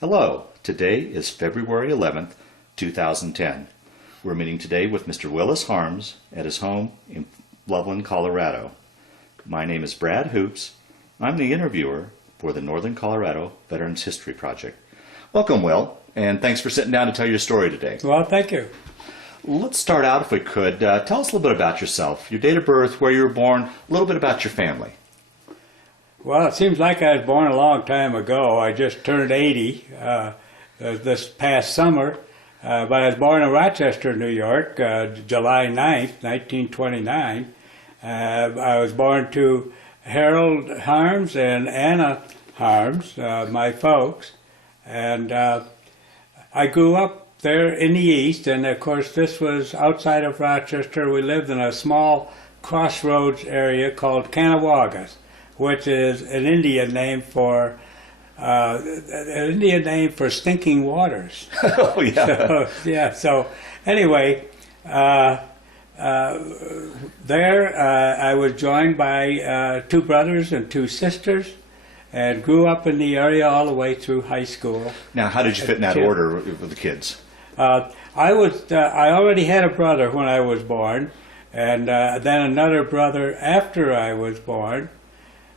Hello, today is February 11th, 2010. We're meeting today with Mr. Willis Harms at his home in Loveland, Colorado. My name is Brad Hoops. I'm the interviewer for the Northern Colorado Veterans History Project. Welcome, Will, and thanks for sitting down to tell your story today. Well, thank you. Let's start out, if we could. Tell us a little bit about yourself, your date of birth, where you were born, a little bit about your family. Well, it seems like I was born a long time ago. I just turned 80 this past summer, but I was born in Rochester, New York, July 9th, 1929. I was born to Harold Harms and Anna Harms, my folks, and I grew up there in the east, and of course this was outside of Rochester. We lived in a small crossroads area called Canawagas, which is an Indian name for stinking waters. Oh yeah. So anyway, there I was joined by two brothers and two sisters, and grew up in the area all the way through high school. Now, how did you fit in that order with the kids? I already had a brother when I was born, and then another brother after I was born,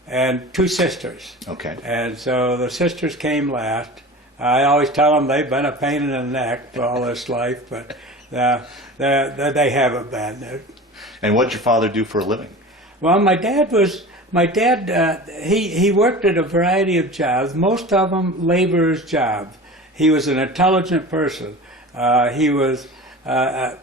and two sisters. Okay. And so the sisters came last. I always tell them they've been a pain in the neck for all this life, but they haven't been. And what did your father do for a living? Well, my dad he worked at a variety of jobs, most of them laborer's jobs. He was an intelligent person. He was a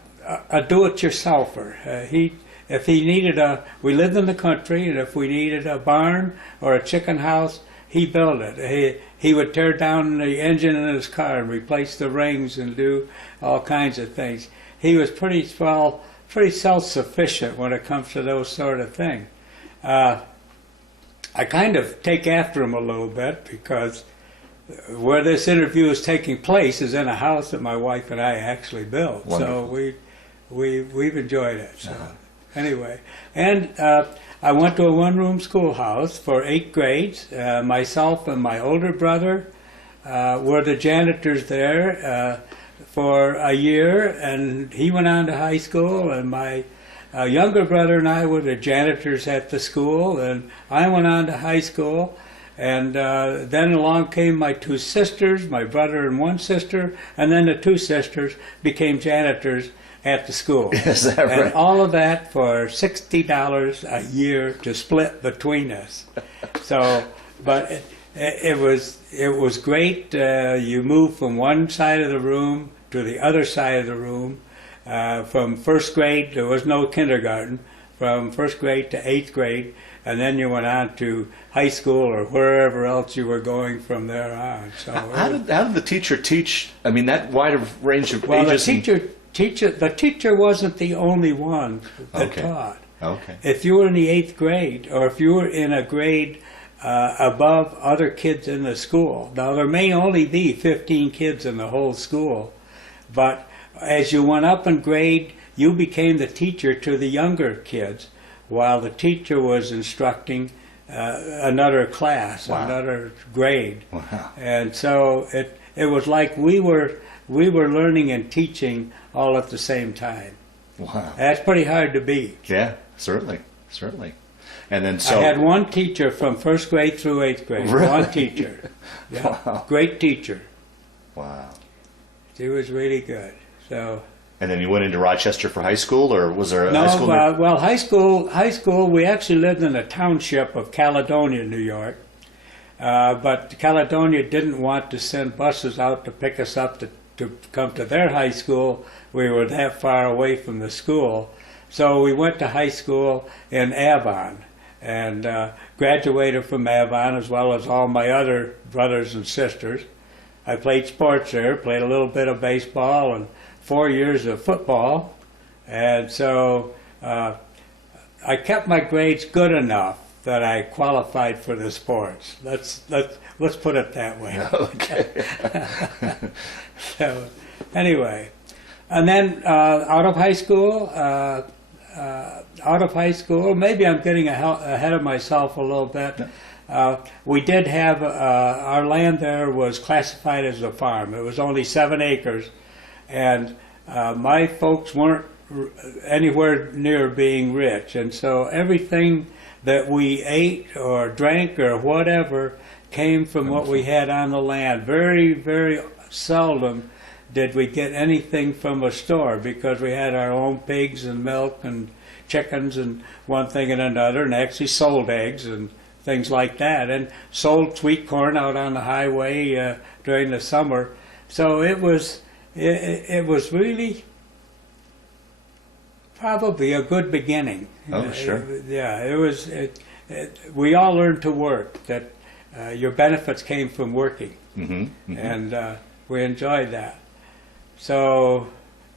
do-it-yourselfer. If he needed we lived in the country, and if we needed a barn or a chicken house, he built it. He would tear down the engine in his car and replace the rings and do all kinds of things. He was pretty self-sufficient when it comes to those sort of things. I kind of take after him a little bit, because where this interview is taking place is in a house that my wife and I actually built. Wonderful. So we've enjoyed it. So. Anyway, and I went to a one-room schoolhouse for 8 grades. Myself and my older brother were the janitors there for a year, and he went on to high school, and my younger brother and I were the janitors at the school, and I went on to high school. And then along came my two sisters, my brother and one sister, and then the two sisters became janitors at the school. Is that right? And all of that for $60 a year to split between us. So, but it was great. You moved from one side of the room to the other side of the room. From first grade, there was no kindergarten. From first grade to 8th grade, and then you went on to high school or wherever else you were going from there on. So how did the teacher teach? I mean, that wide range of well, ages. the teacher wasn't the only one that taught. Okay. If you were in the 8th grade, or if you were in a grade above other kids in the school, now there may only be 15 kids in the whole school, but as you went up in grade, you became the teacher to the younger kids, while the teacher was instructing another class, wow. another grade. Wow. And so it was like we were learning and teaching all at the same time. Wow. That's pretty hard to beat. Yeah, certainly. And then I had one teacher from first grade through 8th grade. Really? One teacher. Yeah. Wow. Great teacher. Wow. She was really good. So. And then you went into Rochester for high school, or was there a high school? Well, high school, we actually lived in the township of Caledonia, New York. But Caledonia didn't want to send buses out to pick us up to come to their high school. We were that far away from the school. So we went to high school in Avon, and graduated from Avon, as well as all my other brothers and sisters. I played sports there, played a little bit of baseball, and 4 years of football, and so I kept my grades good enough that I qualified for the sports. Let's put it that way. Okay. So anyway, and then out of high school, maybe I'm getting ahead of myself a little bit. We did have our land there was classified as a farm. It was only 7 acres, and my folks weren't anywhere near being rich, and so everything that we ate or drank or whatever came from what we had on the land. Very, very seldom did we get anything from a store, because we had our own pigs and milk and chickens and one thing and another, and actually sold eggs and things like that, and sold sweet corn out on the highway during the summer. So it was really probably a good beginning. Oh, sure. Yeah, it was. We all learned to work. That your benefits came from working, and we enjoyed that. So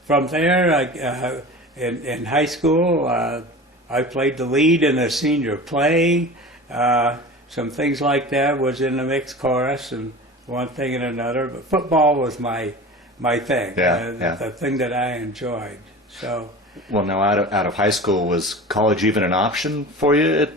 from there, in high school, I played the lead in a senior play. Some things like that was in the mixed chorus and one thing and another. But football was my thing. The thing that I enjoyed. So. Well, now out of high school, was college even an option for you?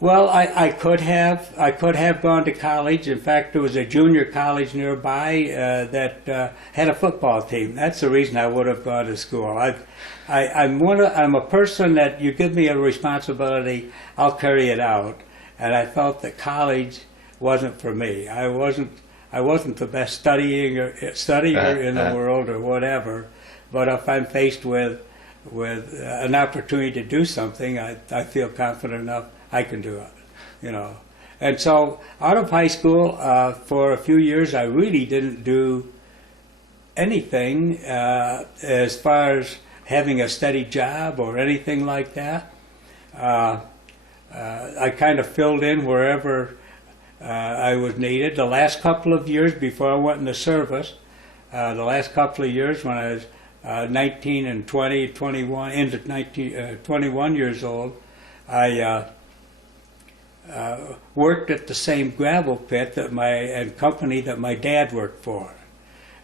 Well, I could have gone to college. In fact, there was a junior college nearby that had a football team. That's the reason I would have gone to school. I'm a person that you give me a responsibility, I'll carry it out. And I felt that college wasn't for me. I wasn't the best studier in the world or whatever. But if I'm faced with an opportunity to do something, I feel confident enough I can do it, you know. And so out of high school, for a few years, I really didn't do anything as far as having a steady job or anything like that. I kind of filled in wherever I was needed. The last couple of years before I went in the service, the last couple of years when I was 19 and 20, 21, into 21 years old, I worked at the same gravel pit and company that my dad worked for.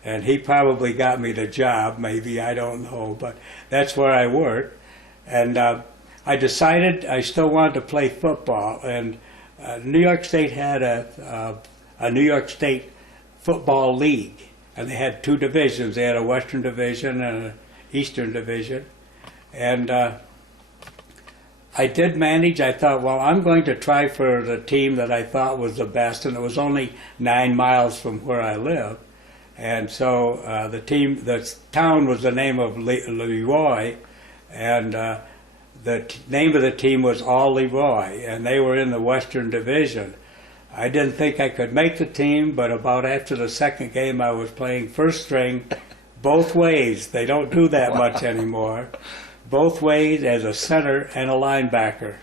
And he probably got me the job, maybe, I don't know, but that's where I worked. And I decided I still wanted to play football, and New York State had a New York State Football League. And they had 2 divisions. They had a Western Division and an Eastern Division. And I did manage. I thought, well, I'm going to try for the team that I thought was the best, and it was only 9 miles from where I live. And so the town was the name of Leroy, and the name of the team was All Leroy, and they were in the Western Division. I didn't think I could make the team, but about after the second game I was playing first string both ways. They don't do that much anymore. Both ways as a center and a linebacker.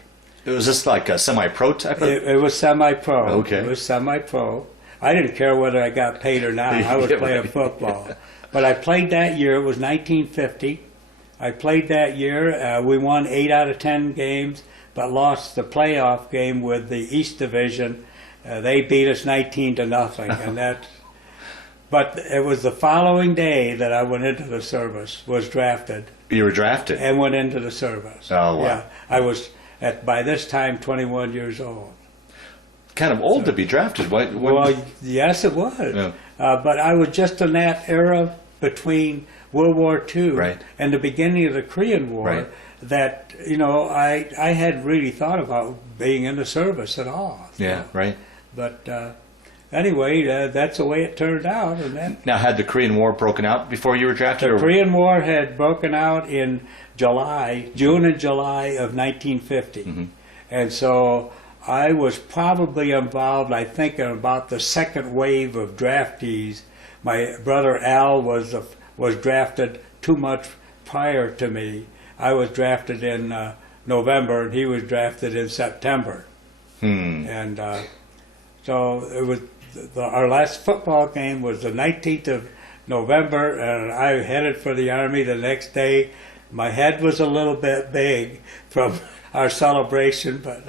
Was this like a semi-pro type of? It was semi-pro. Okay. It was semi-pro. I didn't care whether I got paid or not. I was playing football. But I played that year. It was 1950. I played that year. We won 8 out of 10 games, but lost the playoff game with the East Division. They beat us 19-0, and that. But it was the following day that I went into the service. Was drafted. You were drafted and went into the service. Oh wow! Yeah, I was by this time 21 years old. Kind of old to be drafted. Well, yes, it was. Yeah. But I was just in that era between World War II and the beginning of the Korean War. That I hadn't really thought about being in the service at all. So. Yeah, right. But anyway, that's the way it turned out. And now, had the Korean War broken out before you were drafted? The Korean War had broken out in June and July of 1950. And so I was probably involved, I think, in about the second wave of draftees. My brother Al was drafted 2 months prior to me. I was drafted in November, and he was drafted in September. And so it was our last football game was the 19th of November, and I headed for the Army the next day. My head was a little bit big from our celebration, but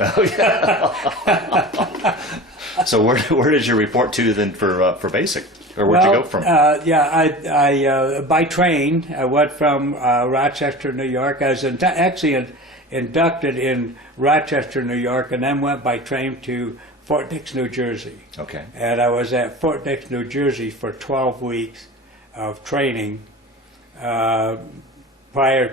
So where did you report to then for basic, or where'd you go from? I by train I went from Rochester, New York. I was actually inducted in Rochester, New York, and then went by train to Fort Dix, New Jersey. Okay. And I was at Fort Dix, New Jersey for 12 weeks of training prior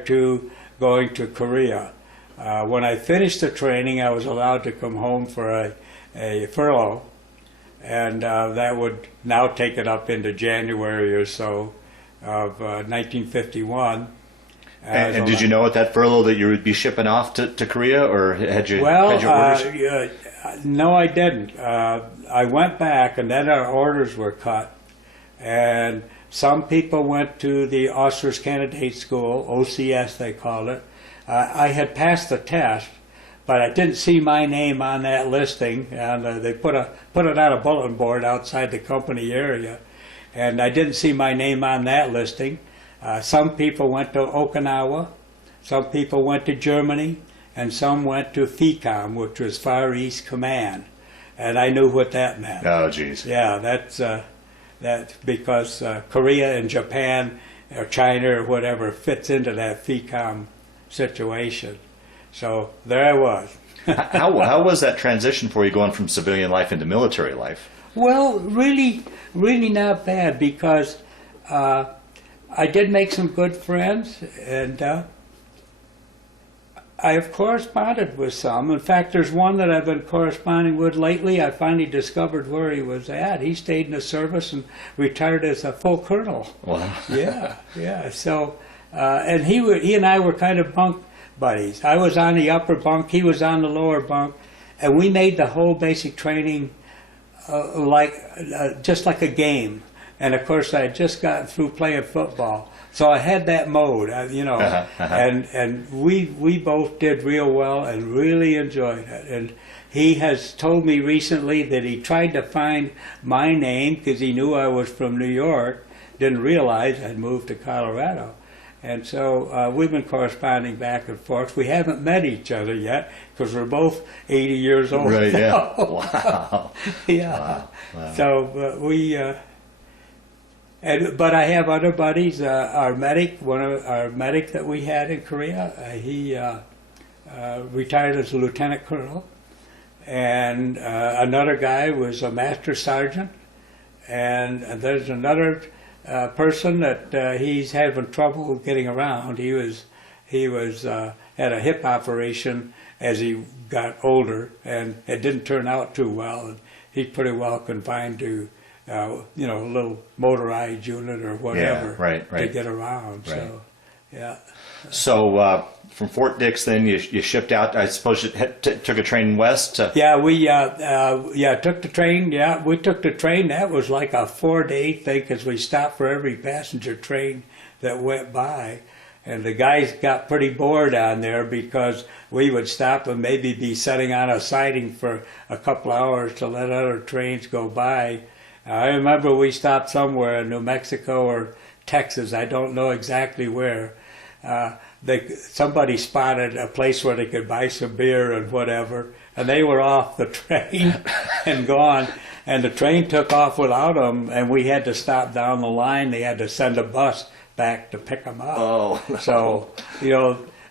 to going to Korea. When I finished the training, I was allowed to come home for a furlough, and that would now take it up into January or so of 1951. And did you know at that furlough that you would be shipping off to Korea, or had you had your orders? No, I didn't. I went back, and then our orders were cut, and some people went to the Officers Candidate School, OCS they called it. I had passed the test, but I didn't see my name on that listing, and they put it on a bulletin board outside the company area, and I didn't see my name on that listing. Some people went to Okinawa, some people went to Germany, and some went to FECOM, which was Far East Command, and I knew what that meant. Oh, geez. Yeah, that's because Korea and Japan or China or whatever fits into that FECOM situation. So there I was. How was that transition for you, going from civilian life into military life? Well, really not bad, because I did make some good friends, and I have corresponded with some. In fact, there's one that I've been corresponding with lately. I finally discovered where he was at. He stayed in the service and retired as a full colonel. Wow. Yeah. So, and he and I were kind of bunk buddies. I was on the upper bunk, he was on the lower bunk, and we made the whole basic training just like a game. And of course, I had just gotten through playing football, so I had that mode, and we both did real well and really enjoyed it. And he has told me recently that he tried to find my name because he knew I was from New York, didn't realize I'd moved to Colorado. And so we've been corresponding back and forth. We haven't met each other yet because we're both 80 years old. Right, now. yeah. Wow. Yeah. Wow. So but I have other buddies. Our medic that we had in Korea, he retired as a lieutenant colonel, and another guy was a master sergeant, and there's another person that he's having trouble getting around. He had a hip operation as he got older, and it didn't turn out too well. And he's pretty well confined to a little motorized unit or whatever, right. to get around. Right. So, yeah. So from Fort Dix, then you shipped out. I suppose you took a train west. Yeah, we took the train. Yeah, we took the train. That was like a 4-day thing because we stopped for every passenger train that went by. And the guys got pretty bored on there because we would stop and maybe be sitting on a siding for a couple hours to let other trains go by. I remember we stopped somewhere in New Mexico or Texas. I don't know exactly where. Somebody spotted a place where they could buy some beer and whatever, and they were off the train and gone. And the train took off without them, and we had to stop down the line. They had to send a bus back to pick them up. Oh, no. So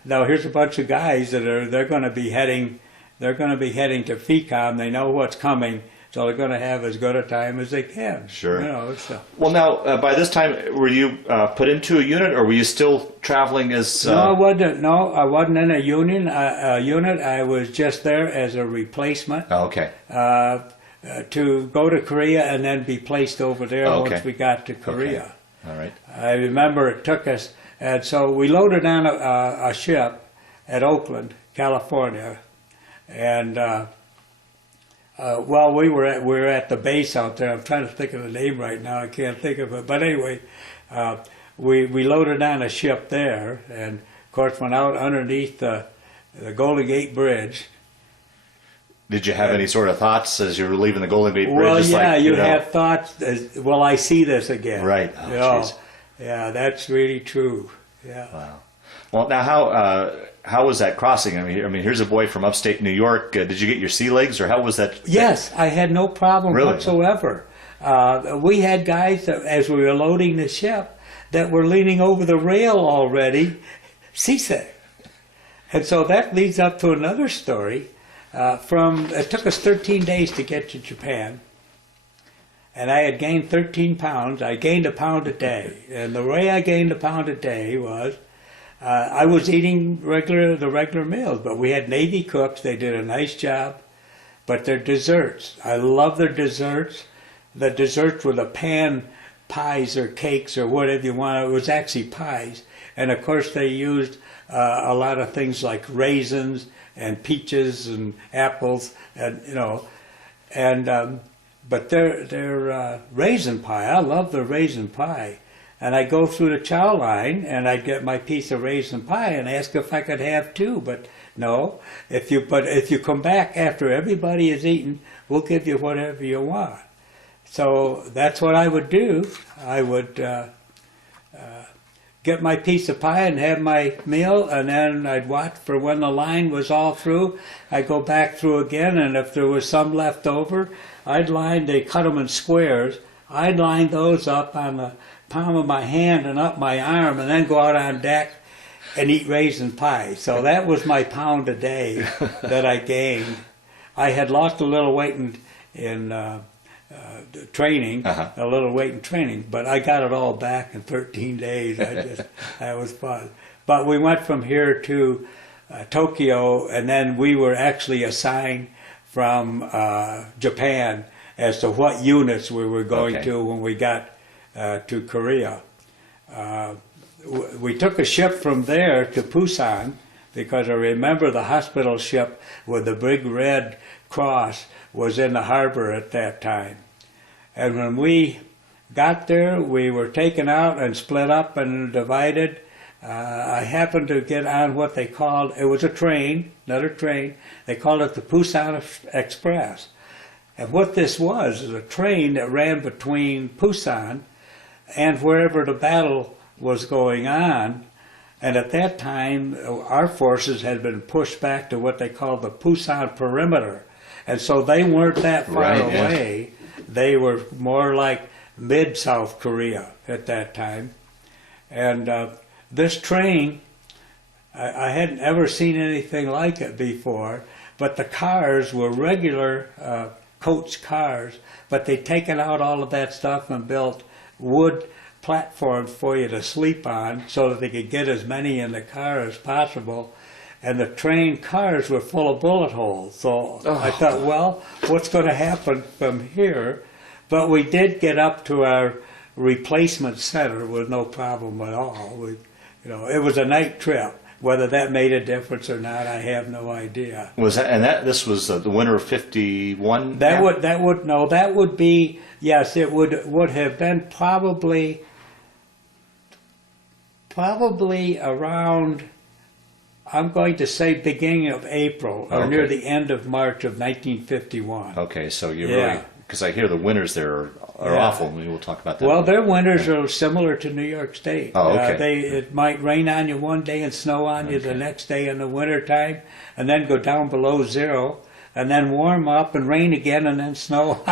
now here's a bunch of guys that they're going to be heading to FECOM. They know what's coming. So they're going to have as good a time as they can. Sure. So. Well, now, by this time, were you put into a unit, or were you still traveling as... No, I wasn't. No, I wasn't in a unit. I was just there as a replacement. Oh, okay. To go to Korea and then be placed over there once we got to Korea. Okay. All right. I remember it took us... And so we loaded on a ship at Oakland, California, and... we were at the base out there. I'm trying to think of the name right now. I can't think of it. But anyway, we loaded on a ship there, and of course went out underneath the Golden Gate Bridge. Did you have any sort of thoughts as you were leaving the Golden Gate Bridge? Well, yeah, you have thoughts. Will I see this again? Right. Oh, yeah, that's really true. Yeah. Wow. Well, now how was that crossing? I mean, here's a boy from upstate New York. Did you get your sea legs, or how was that? Yes, I had no problem whatsoever. We had guys that, as we were loading the ship, that were leaning over the rail already, seasick. And so that leads up to another story. It took us 13 days to get to Japan, and I had gained 13 pounds. I gained a pound a day, and the way I gained a pound a day was I was eating the regular meals, but we had Navy cooks. They did a nice job, but their desserts, I love their desserts. The desserts were the pan pies or cakes or whatever you want. It was actually pies, and of course they used a lot of things like raisins and peaches and apples, and but their raisin pie, I love the raisin pie. And I go through the chow line and I get my piece of raisin pie and ask if I could have two, but no. If you come back after everybody is eaten, we'll give you whatever you want. So that's what I would do. I would get my piece of pie and have my meal, and then I'd watch for when the line was all through. I'd go back through again, and if there was some left over, they cut them in squares. I'd line those up on the palm of my hand and up my arm, and then go out on deck and eat raisin pie. So that was my pound a day that I gained. I had lost a little weight in training, a little weight in training, but I got it all back in 13 days. That was fun. But we went from here to Tokyo, and then we were actually assigned from Japan as to what units we were going to when we got to Korea. We took a ship from there to Busan, because I remember the hospital ship with the big red cross was in the harbor at that time. And when we got there, we were taken out and split up and divided. I happened to get on what they called, it was a train, another train, they called it the Pusative Express. And what this was is a train that ran between Busan and wherever the battle was going on. And at that time, our forces had been pushed back to what they called the Busan perimeter. And so they weren't that far away. Yeah. They were more like mid-South Korea at that time. And this train, I hadn't ever seen anything like it before, but the cars were regular coach cars, but they'd taken out all of that stuff and built wood platforms for you to sleep on so that they could get as many in the car as possible. And the train cars were full of bullet holes. So I thought, well, what's going to happen from here? But we did get up to our replacement center with no problem at all. It was a night trip. Whether that made a difference or not, I have no idea. This was the winter of '51? That would be, yes, it would have been probably around, I'm going to say beginning of April, or near the end of March of 1951. Okay, so you're really, because I hear the winters there are awful. Maybe we'll talk about that. Well, their winters are similar to New York State. Oh, okay. It might rain on you one day and snow on you the next day in the wintertime, and then go down below zero, and then warm up and rain again and then snow.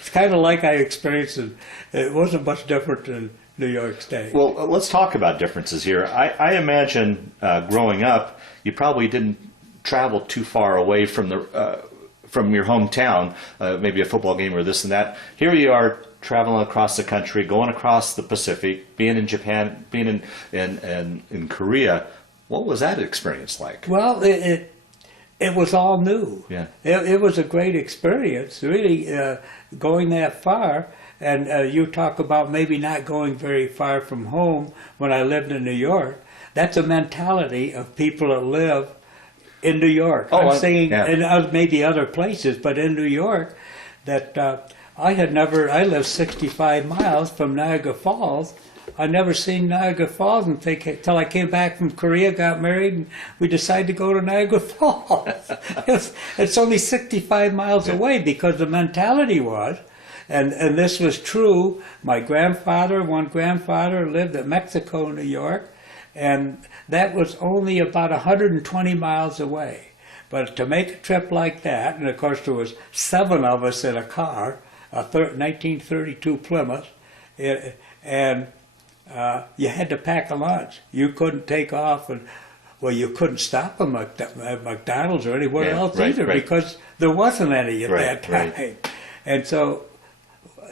It's kind of like I experienced it. It wasn't much different than New York State. Well, let's talk about differences here. I imagine growing up, you probably didn't travel too far away from your hometown, maybe a football game or this and that. Here you are traveling across the country, going across the Pacific, being in Japan, being in Korea. What was that experience like? Well, it was all new. Yeah. It was a great experience, really, going that far. And you talk about maybe not going very far from home when I lived in New York. That's a mentality of people that live in New York. I'm saying in maybe other places, but in New York, that I lived 65 miles from Niagara Falls. I'd never seen Niagara Falls until I came back from Korea, got married, and we decided to go to Niagara Falls. It's only 65 miles away, because the mentality was, and this was true. My one grandfather lived in Mexico, New York, and that was only about 120 miles away. But to make a trip like that, and of course there was 7 of us in a car, a 1932 Plymouth, and you had to pack a lunch. You couldn't take off. And well, you couldn't stop them at McDonald's or anywhere else right, either right. because there wasn't any at Right, that time. right. And so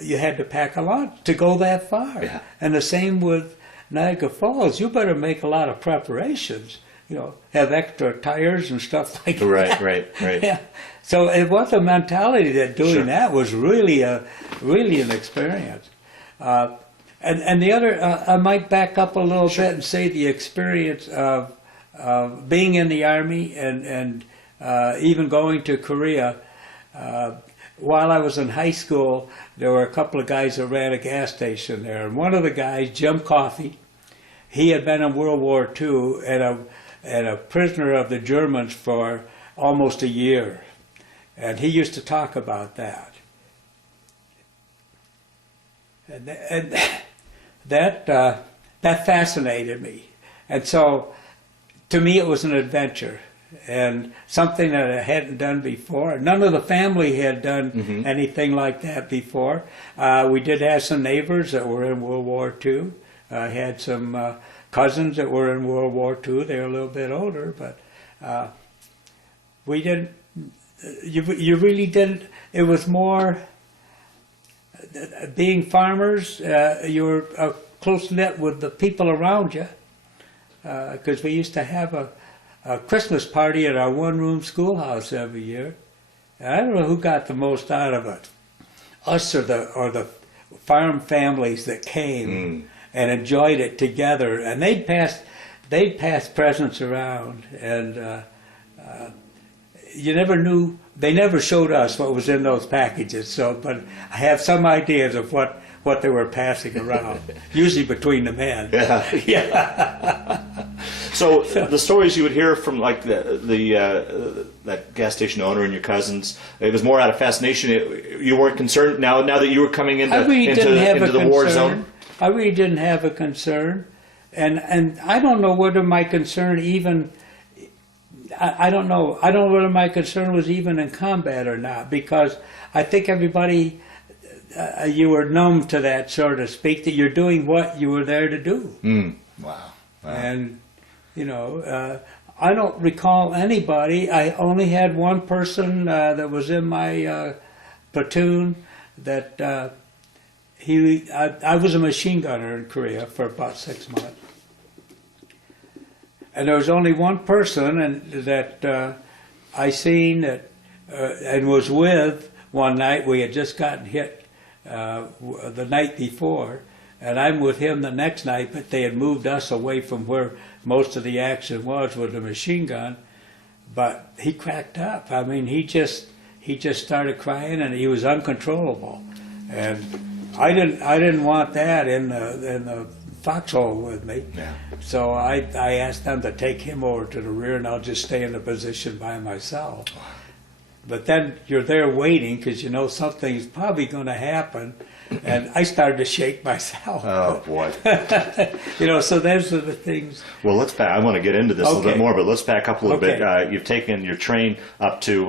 you had to pack a lot to go that far. Yeah. And the same with Niagara Falls. You better make a lot of preparations, have extra tires and stuff like Right, that. right. Yeah. So it was a mentality that doing Sure. that was really an experience. And the other, I might back up a little bit and say the experience of being in the Army and even going to Korea. While I was in high school, there were a couple of guys that ran a gas station there. And one of the guys, Jim Coffey, he had been in World War II and a prisoner of the Germans for almost a year. And he used to talk about that. And that fascinated me. And so, to me, it was an adventure and something that I hadn't done before. None of the family had done anything like that before. We did have some neighbors that were in World War II. I had some cousins that were in World War II. They were a little bit older, but we didn't. You really didn't. It was more being farmers. You were close knit with the people around you, because we used to have a Christmas party at our one-room schoolhouse every year. And I don't know who got the most out of it, us or the farm families that came and enjoyed it together. And they'd pass presents around, and you never knew. They never showed us what was in those packages. So, but I have some ideas of what they were passing around, usually between the men. Yeah. Yeah. So the stories you would hear from like that gas station owner and your cousins, it was more out of fascination. You weren't concerned now that you were coming into the war zone. I really didn't have a concern, and I don't know whether my concern even. I don't know. I don't know whether my concern was even in combat or not, because I think everybody, you were numb to that, so to speak, that you're doing what you were there to do. Wow. And, I don't recall anybody. I only had one person that was in my platoon that I was a machine gunner in Korea for about 6 months. And there was only one person that I seen that and was with one night. We had just gotten hit the night before, and I'm with him the next night, but they had moved us away from where most of the action was with the machine gun. But he cracked up. I mean, he just started crying, and he was uncontrollable. And I didn't want that in the foxhole with me. Yeah. So I asked them to take him over to the rear, and I'll just stay in the position by myself. But then you're there waiting because you know something's probably going to happen, and I started to shake myself. Oh boy. So those are the things. Well, let's back. I want to get into this a little bit more, but let's back up a little Okay. bit. You've taken your train up to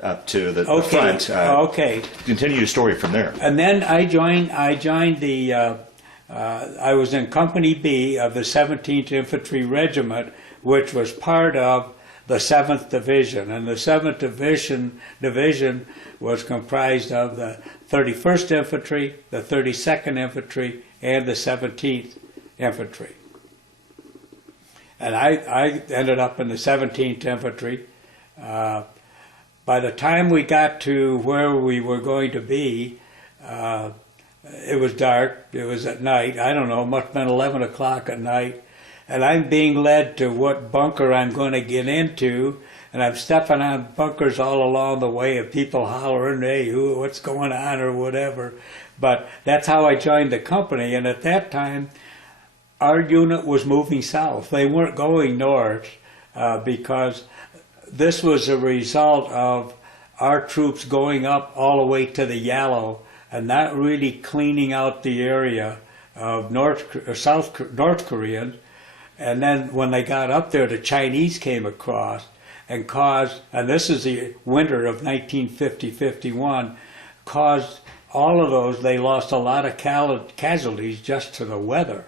the front. Okay. Continue your story from there. And then I joined the. I was in Company B of the 17th Infantry Regiment, which was part of the 7th Division. And the 7th Division was comprised of the 31st Infantry, the 32nd Infantry, and the 17th Infantry. And I ended up in the 17th Infantry. By the time we got to where we were going to be, it was dark. It was at night. I don't know, it must have been 11 o'clock at night. And I'm being led to what bunker I'm going to get into. And I'm stepping on bunkers all along the way of people hollering, hey, what's going on or whatever. But that's how I joined the company. And at that time, our unit was moving south. They weren't going north because this was a result of our troops going up all the way to the Yellow and not really cleaning out the area of North Koreans. And then when they got up there, the Chinese came across and caused, and this is the winter of 1950-51, caused all of those, they lost a lot of casualties just to the weather.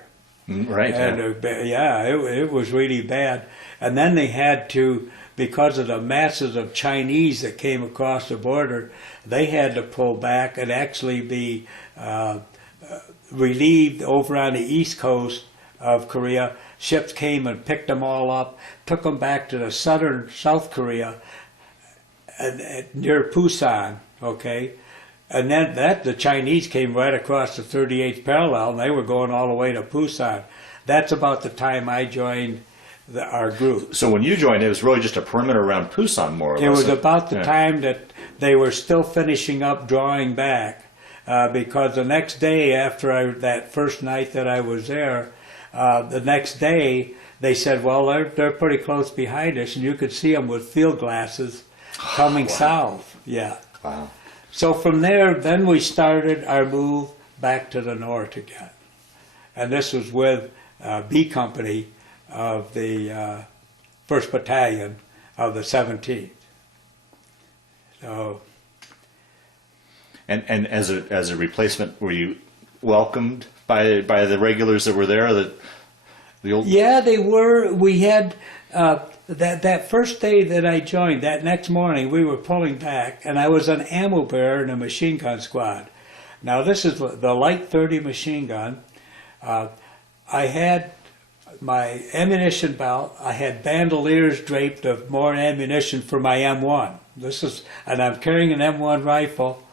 Right. And it was really bad. And then they had to, because of the masses of Chinese that came across the border, they had to pull back and actually be relieved over on the east coast of Korea. Ships came and picked them all up, took them back to the southern South Korea, near Busan, okay? And then the Chinese came right across the 38th parallel, and they were going all the way to Busan. That's about the time I joined our group. So when you joined, it was really just a perimeter around Busan, more or less. It was about the time that they were still finishing up drawing back, because the next day after that first night that I was there, the next day they said, well, they're pretty close behind us, and you could see them with field glasses coming south. Yeah. Wow. So from there, then we started our move back to the north again. And this was with B Company of the 1st Battalion of the 17th. So, and as a replacement, were you welcomed by the regulars that were there? The old. Yeah, they were. We had that first day that I joined. That next morning, we were pulling back, and I was an ammo bearer in a machine gun squad. Now this is the light 30 machine gun. I had my ammunition belt. I had bandoliers draped of more ammunition for my M1. And I'm carrying an M1 rifle.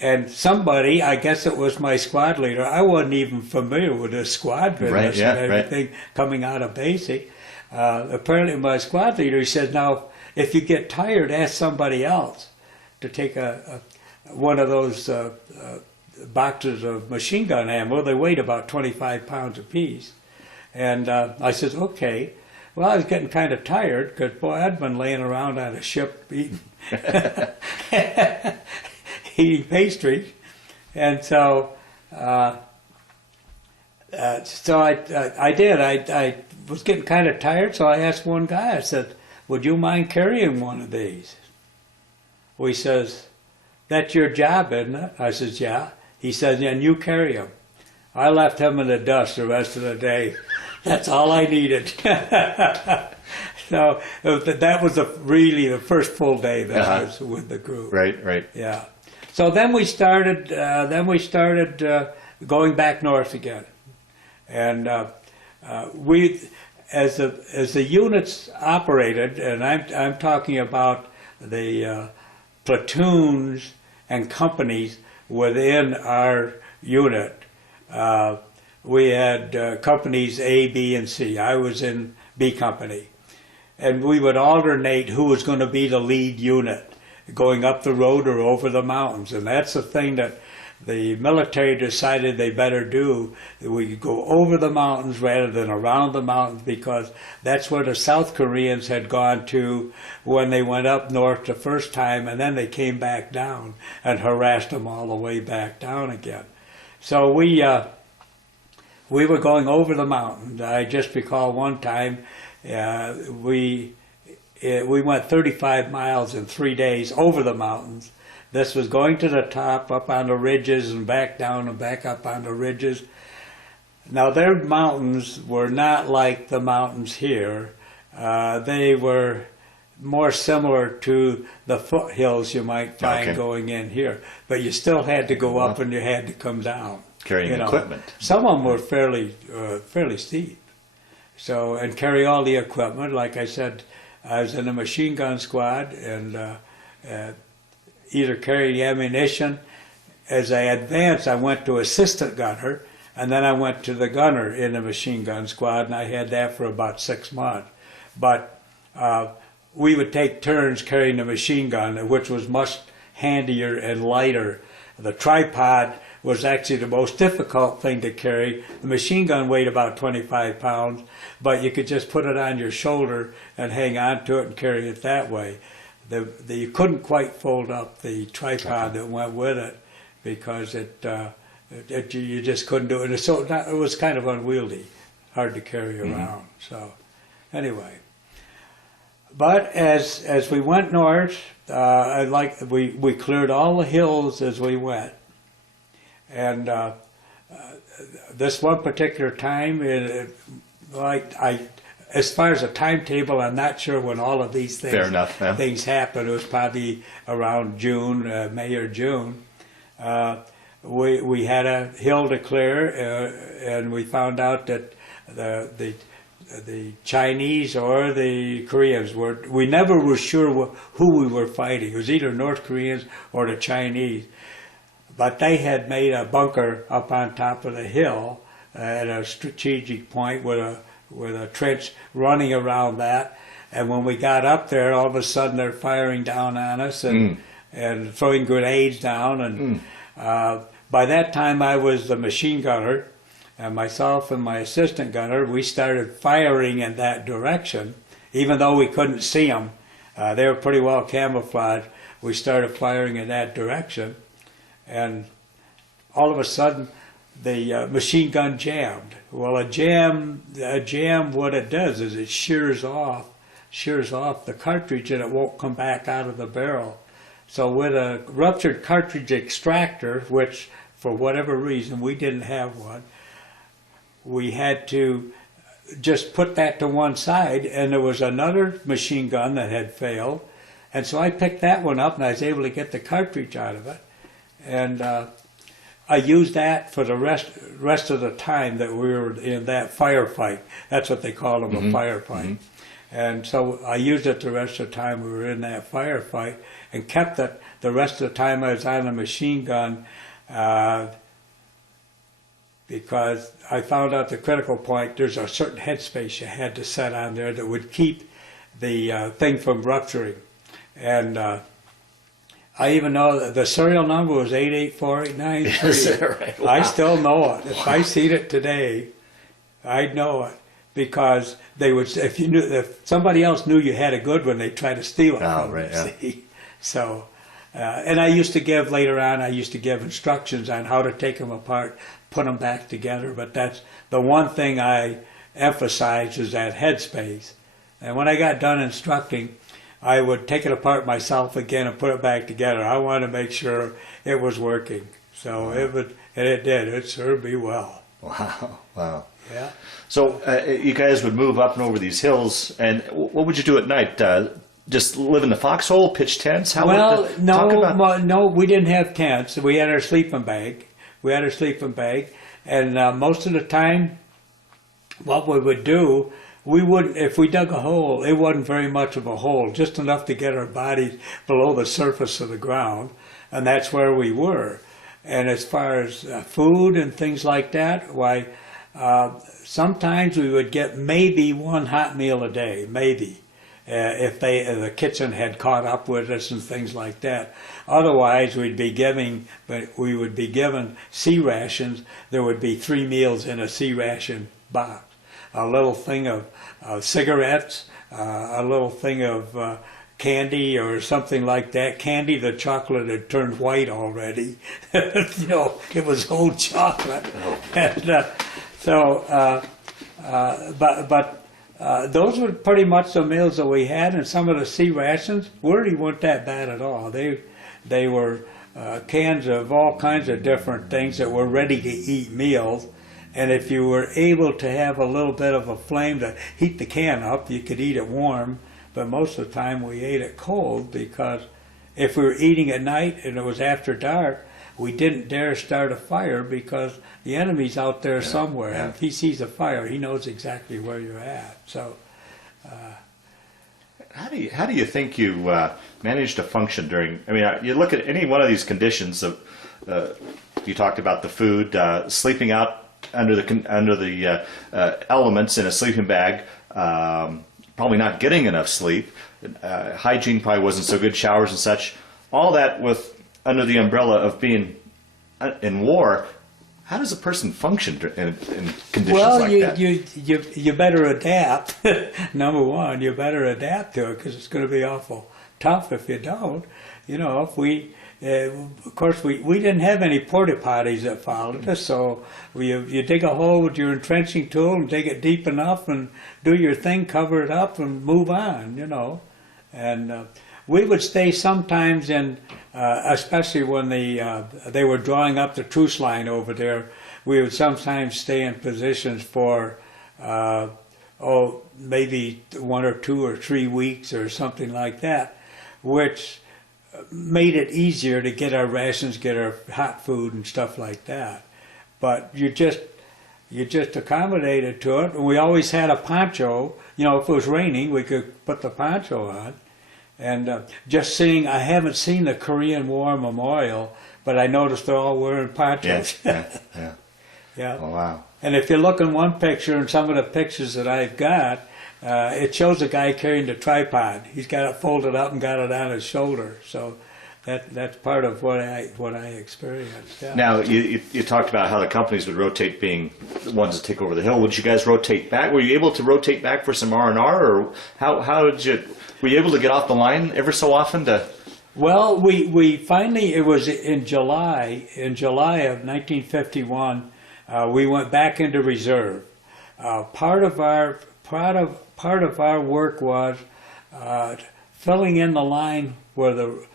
And somebody, I guess it was my squad leader, I wasn't even familiar with the squad business and everything coming out of basic. Apparently my squad leader, he said, now, if you get tired, ask somebody else to take one of those boxes of machine gun ammo. They weighed about 25 pounds apiece. And I said, okay. Well, I was getting kind of tired because, boy, I'd been laying around on a ship eating, eating pastries. And so I did. I was getting kind of tired, so I asked one guy, I said, would you mind carrying one of these? Well, he says, that's your job, isn't it? I says, yeah. He says, and you carry them. I left him in the dust the rest of the day. That's all I needed. So that was really the first full day that I was with the group. Right. Yeah. So then we started. Going back north again, and we, as the units operated, and I'm talking about the platoons and companies within our unit. We had companies A, B, and C. I was in B Company. And we would alternate who was going to be the lead unit, going up the road or over the mountains. And that's the thing that the military decided they better do. We could go over the mountains rather than around the mountains, because that's where the South Koreans had gone to when they went up north the first time, and then they came back down and harassed them all the way back down again. So we were going over the mountains. I just recall one time we went 35 miles in 3 days over the mountains. This was going to the top, up on the ridges, and back down and back up on the ridges. Now, their mountains were not like the mountains here. They were more similar to the foothills you might find going in here. But you still had to go up and you had to come down. Carrying equipment. Some of them were fairly steep. So, and carry all the equipment. Like I said, I was in a machine gun squad, and either carry ammunition. As I advanced, I went to assistant gunner, and then I went to the gunner in the machine gun squad, and I had that for about 6 months. But we would take turns carrying the machine gun, which was much handier and lighter. The tripod was actually the most difficult thing to carry. The machine gun weighed about 25 pounds, but you could just put it on your shoulder and hang on to it and carry it that way. You couldn't quite fold up the tripod that went with it, because you just couldn't do it. It was kind of unwieldy, hard to carry around. So anyway, but as we went north, we cleared all the hills as we went, and this one particular time, as far as a timetable, I'm not sure when all of these things, Fair enough, yeah. things happened. It was probably around June, May or June. We had a hill to clear, and we found out that the Chinese or the Koreans we never were sure who we were fighting. It was either North Koreans or the Chinese. But they had made a bunker up on top of the hill at a strategic point with a trench running around that. And when we got up there, all of a sudden they're firing down on us and throwing grenades down. And by that time I was the machine gunner, and myself and my assistant gunner, we started firing in that direction, even though we couldn't see them. They were pretty well camouflaged. We started firing in that direction. And all of a sudden, the machine gun jammed. Well, a jam, what it does is it shears off the cartridge, and it won't come back out of the barrel. So with a ruptured cartridge extractor, which for whatever reason we didn't have one, we had to just put that to one side, and there was another machine gun that had failed, and so I picked that one up, and I was able to get the cartridge out of it. And I used that for the rest of the time that we were in that firefight. That's what they call them, a firefight. And so I used it the rest of the time we were in that firefight, and kept it the rest of the time I was on the machine gun, because I found out the critical point, there's a certain headspace you had to set on there that would keep the thing from rupturing. And I even know that the serial number was 884893. Is that right? Wow. I still know it. If I seen it today, I'd know it, because they would. If somebody else knew you had a good one, they'd try to steal it from you. Yeah. See? So, and I used to give later on. I used to give instructions on how to take them apart, put them back together. But that's the one thing I emphasized, is that headspace. And when I got done instructing, I would take it apart myself again and put it back together. I wanted to make sure it was working. So it would, and it did. It served me well. Wow, wow. Yeah. So you guys would move up and over these hills, and what would you do at night? Just live in the foxhole, pitch tents? No, we didn't have tents. We had our sleeping bag. And most of the time, what we would do, we wouldn't, if we dug a hole, it wasn't very much of a hole, just enough to get our bodies below the surface of the ground, and that's where we were. And as far as food and things like that, why, sometimes we would get maybe one hot meal a day, maybe, if the kitchen had caught up with us and things like that. Otherwise, we would be given C rations. There would be 3 meals in a C ration box. A little thing of cigarettes, a little thing of candy or something like that. Candy, the chocolate had turned white already. It was old chocolate. And, those were pretty much the meals that we had, and some of the C rations really weren't that bad at all. They were cans of all kinds of different things that were ready to eat meals. And if you were able to have a little bit of a flame to heat the can up, you could eat it warm. But most of the time we ate it cold, because if we were eating at night and it was after dark, we didn't dare start a fire, because the enemy's out there somewhere. Yeah. And if he sees a fire, he knows exactly where you're at. So, how do you think you managed to function during? I mean, you look at any one of these conditions. You talked about the food, sleeping out under the elements in a sleeping bag, probably not getting enough sleep. Hygiene probably wasn't so good, showers and such. All that under the umbrella of being in war. How does a person function in conditions like that? Well, you better adapt. Number one, you better adapt to it, because it's going to be awful tough if you don't. If we, of course, we didn't have any porta potties that followed us, so you dig a hole with your entrenching tool and dig it deep enough and do your thing, cover it up, and move on. And we would stay sometimes in, especially when they were drawing up the truce line over there, we would sometimes stay in positions for, maybe 1 or 2 or 3 weeks or something like that, which made it easier to get our rations, get our hot food and stuff like that. But you just accommodated to it. And we always had a poncho. You know, if it was raining, we could put the poncho on. And just seeing, I haven't seen the Korean War Memorial, but I noticed they're all wearing ponchos. Yeah. Yeah. Oh, wow. And if you look in one picture, and some of the pictures that I've got, it shows a guy carrying the tripod. He's got it folded up and got it on his shoulder. So that's part of what I experienced. Yeah. Now, you talked about how the companies would rotate being the ones to take over the hill. Would you guys rotate back? Were you able to rotate back for some R&R, or how did you? Were you able to get off the line ever so often to? Well, we finally, it was in July of 1951, we went back into reserve. Part of our work was filling in the line where the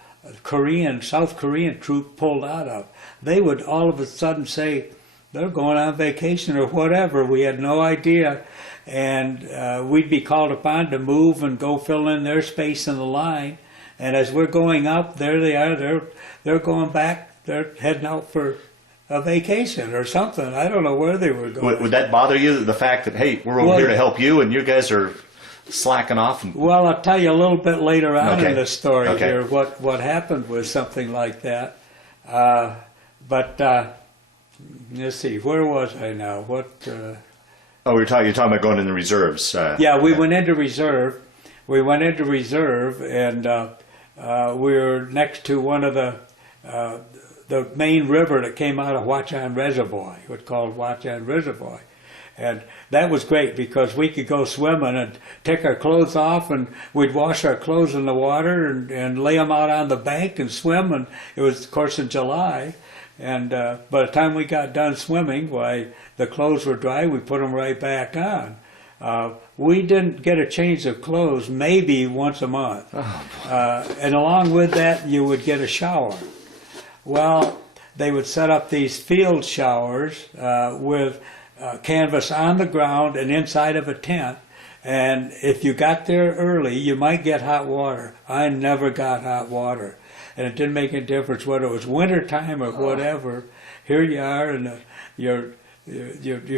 South Korean troop pulled out of. They would all of a sudden say they're going on vacation or whatever. We had no idea, and we'd be called upon to move and go fill in their space in the line. And as we're going up, there they are. They're going back. They're heading out for a vacation or something. I don't know where they were going. Would that bother you, the fact that, hey, we're over here to help you and you guys are slacking off? Well, I'll tell you a little bit later on Okay. in the story Okay. here what happened with something like that. But let's see, where was I now? Oh, you're talking about going in the reserves. Yeah, we went into reserve. We went into reserve, and we were next to one of the main river that came out of Watchon Reservoir. It was called Watchon Reservoir. And that was great because we could go swimming and take our clothes off, and we'd wash our clothes in the water and lay them out on the bank and swim. And it was, of course, in July. And by the time we got done swimming, why, the clothes were dry, we put them right back on. We didn't get a change of clothes maybe once a month. And along with that, you would get a shower. Well, they would set up these field showers with canvas on the ground and inside of a tent. And if you got there early, you might get hot water. I never got hot water. And it didn't make any difference whether it was winter time or whatever. Here you are, and you're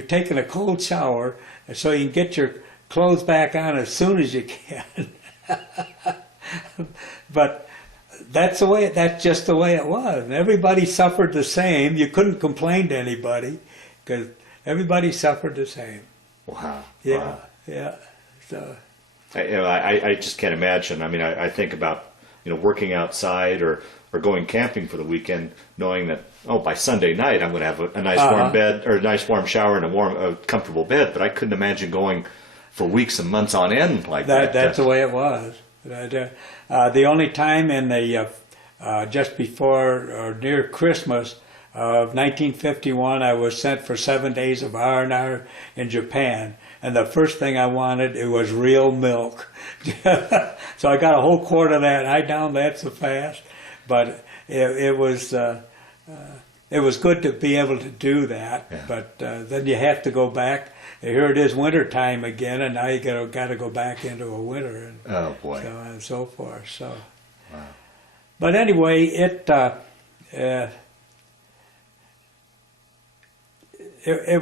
taking a cold shower, so you can get your clothes back on as soon as you can. But that's just the way it was. And everybody suffered the same. You couldn't complain to anybody because everybody suffered the same. Wow. Yeah, Wow. yeah. So I just can't imagine. I mean, I think about, working outside or going camping for the weekend, knowing that, by Sunday night I'm going to have a nice warm bed or a nice warm shower and a comfortable bed. But I couldn't imagine going for weeks and months on end like that. That's the way it was. The only time in the just before or near Christmas of 1951, I was sent for 7 days of R&R in Japan, and the first thing I wanted, it was real milk. So I got a whole quart of that. I downed that so fast, but it was good to be able to do that. Yeah. But then you have to go back. Here it is winter time again, and now you got to go back into a winter, and oh boy, so on and so forth. So, wow. But anyway, it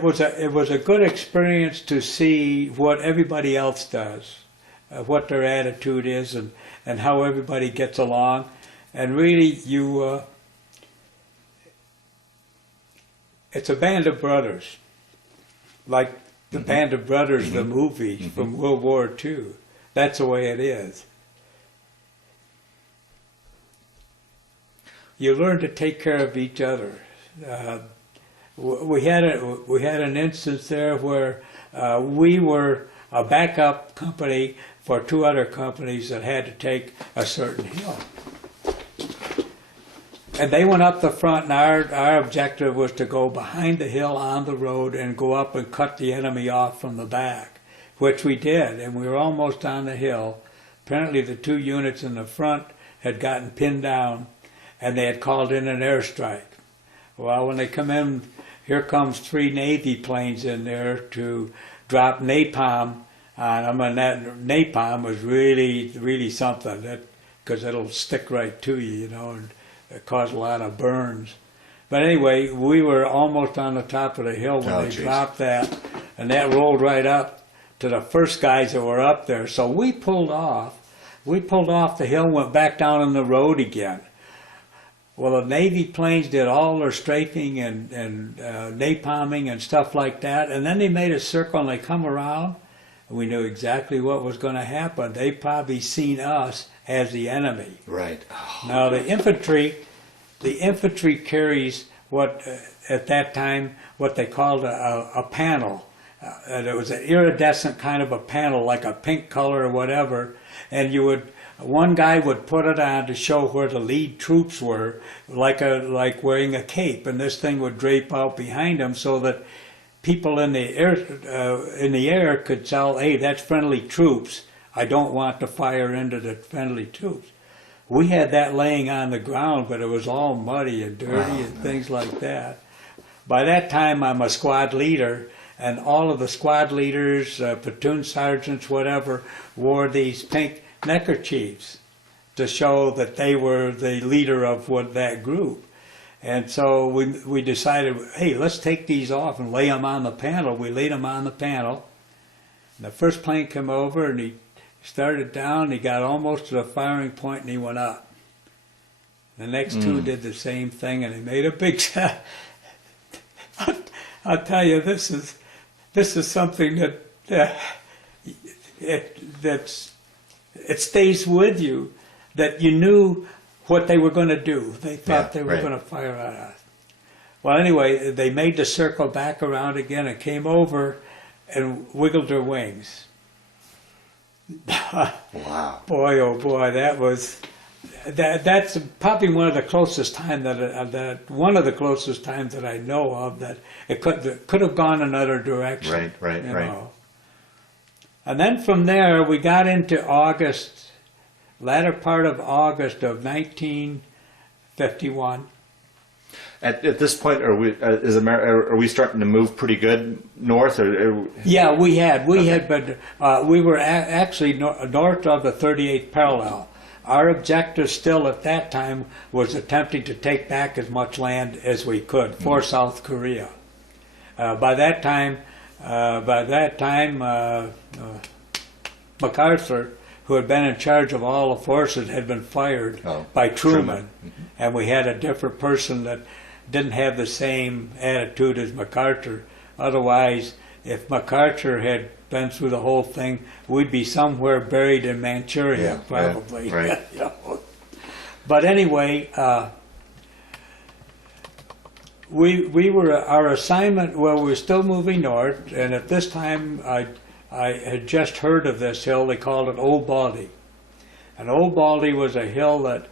was a good experience to see what everybody else does, what their attitude is, and how everybody gets along, and really it's a band of brothers, like the Band of Brothers, the movie from World War II. That's the way it is. You learn to take care of each other. We had an instance there where we were a backup company for 2 other companies that had to take a certain hill. And they went up the front, and our objective was to go behind the hill on the road and go up and cut the enemy off from the back, which we did, and we were almost on the hill. Apparently the 2 units in the front had gotten pinned down, and they had called in an airstrike. Well, when they come in here comes 3 Navy planes in there to drop napalm on them, and that napalm was really, really something, because it'll stick right to you, you know, and it caused a lot of burns. But anyway, we were almost on the top of the hill when they dropped that, and that rolled right up to the first guys that were up there. So we pulled off. We pulled off the hill, went back down on the road again. Well, the Navy planes did all their strafing and napalming and stuff like that, and then they made a circle and they come around, and we knew exactly what was going to happen. They probably seen us as the enemy. Right. Oh. Now the infantry carries what at that time what they called a panel. And it was an iridescent kind of a panel, like a pink color or whatever, and one guy would put it on to show where the lead troops were, like wearing a cape, and this thing would drape out behind him so that people in the air could tell, hey, that's friendly troops. I don't want to fire into the friendly troops. We had that laying on the ground, but it was all muddy and dirty and things like that. By that time, I'm a squad leader, and all of the squad leaders, platoon sergeants, whatever, wore these pink neckerchiefs to show that they were the leader of that group. And so we decided, hey, let's take these off and lay them on the panel. We laid them on the panel. And the first plane came over, and he started down, he got almost to the firing point, and he went up. The next two did the same thing, and they made a big shot. I'll tell you, this is something that it stays with you, that you knew what they were going to do. They thought they were going to fire at us. Well, anyway, they made the circle back around again and came over and wiggled their wings. Wow. Boy, oh boy, that's probably one of the closest times that I know of that it could have gone another direction. Right. Know. And then from there we got into August, latter part of August of 1951. At this point, are we starting to move pretty good north? Yeah, we had, but we were actually north of the 38th parallel. Our objective still at that time was attempting to take back as much land as we could for South Korea. By that time, MacArthur, who had been in charge of all the forces, had been fired by Truman. And we had a different person that didn't have the same attitude as MacArthur. Otherwise, if MacArthur had been through the whole thing, we'd be somewhere buried in Manchuria, probably. Right. You know? But anyway, we were, our assignment, well, we were still moving north, and at this time I had just heard of this hill. They called it Old Baldy. And Old Baldy was a hill that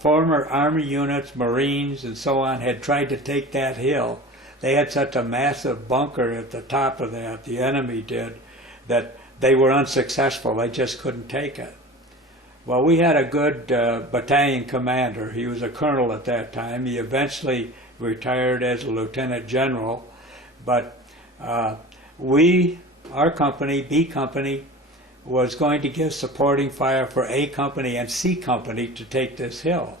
former Army units, Marines, and so on had tried to take that hill. They had such a massive bunker at the top of that, the enemy did, that they were unsuccessful. They just couldn't take it. Well, we had a good battalion commander. He was a colonel at that time. He eventually retired as a lieutenant general. But our company, B Company, was going to give supporting fire for A Company and C Company to take this hill.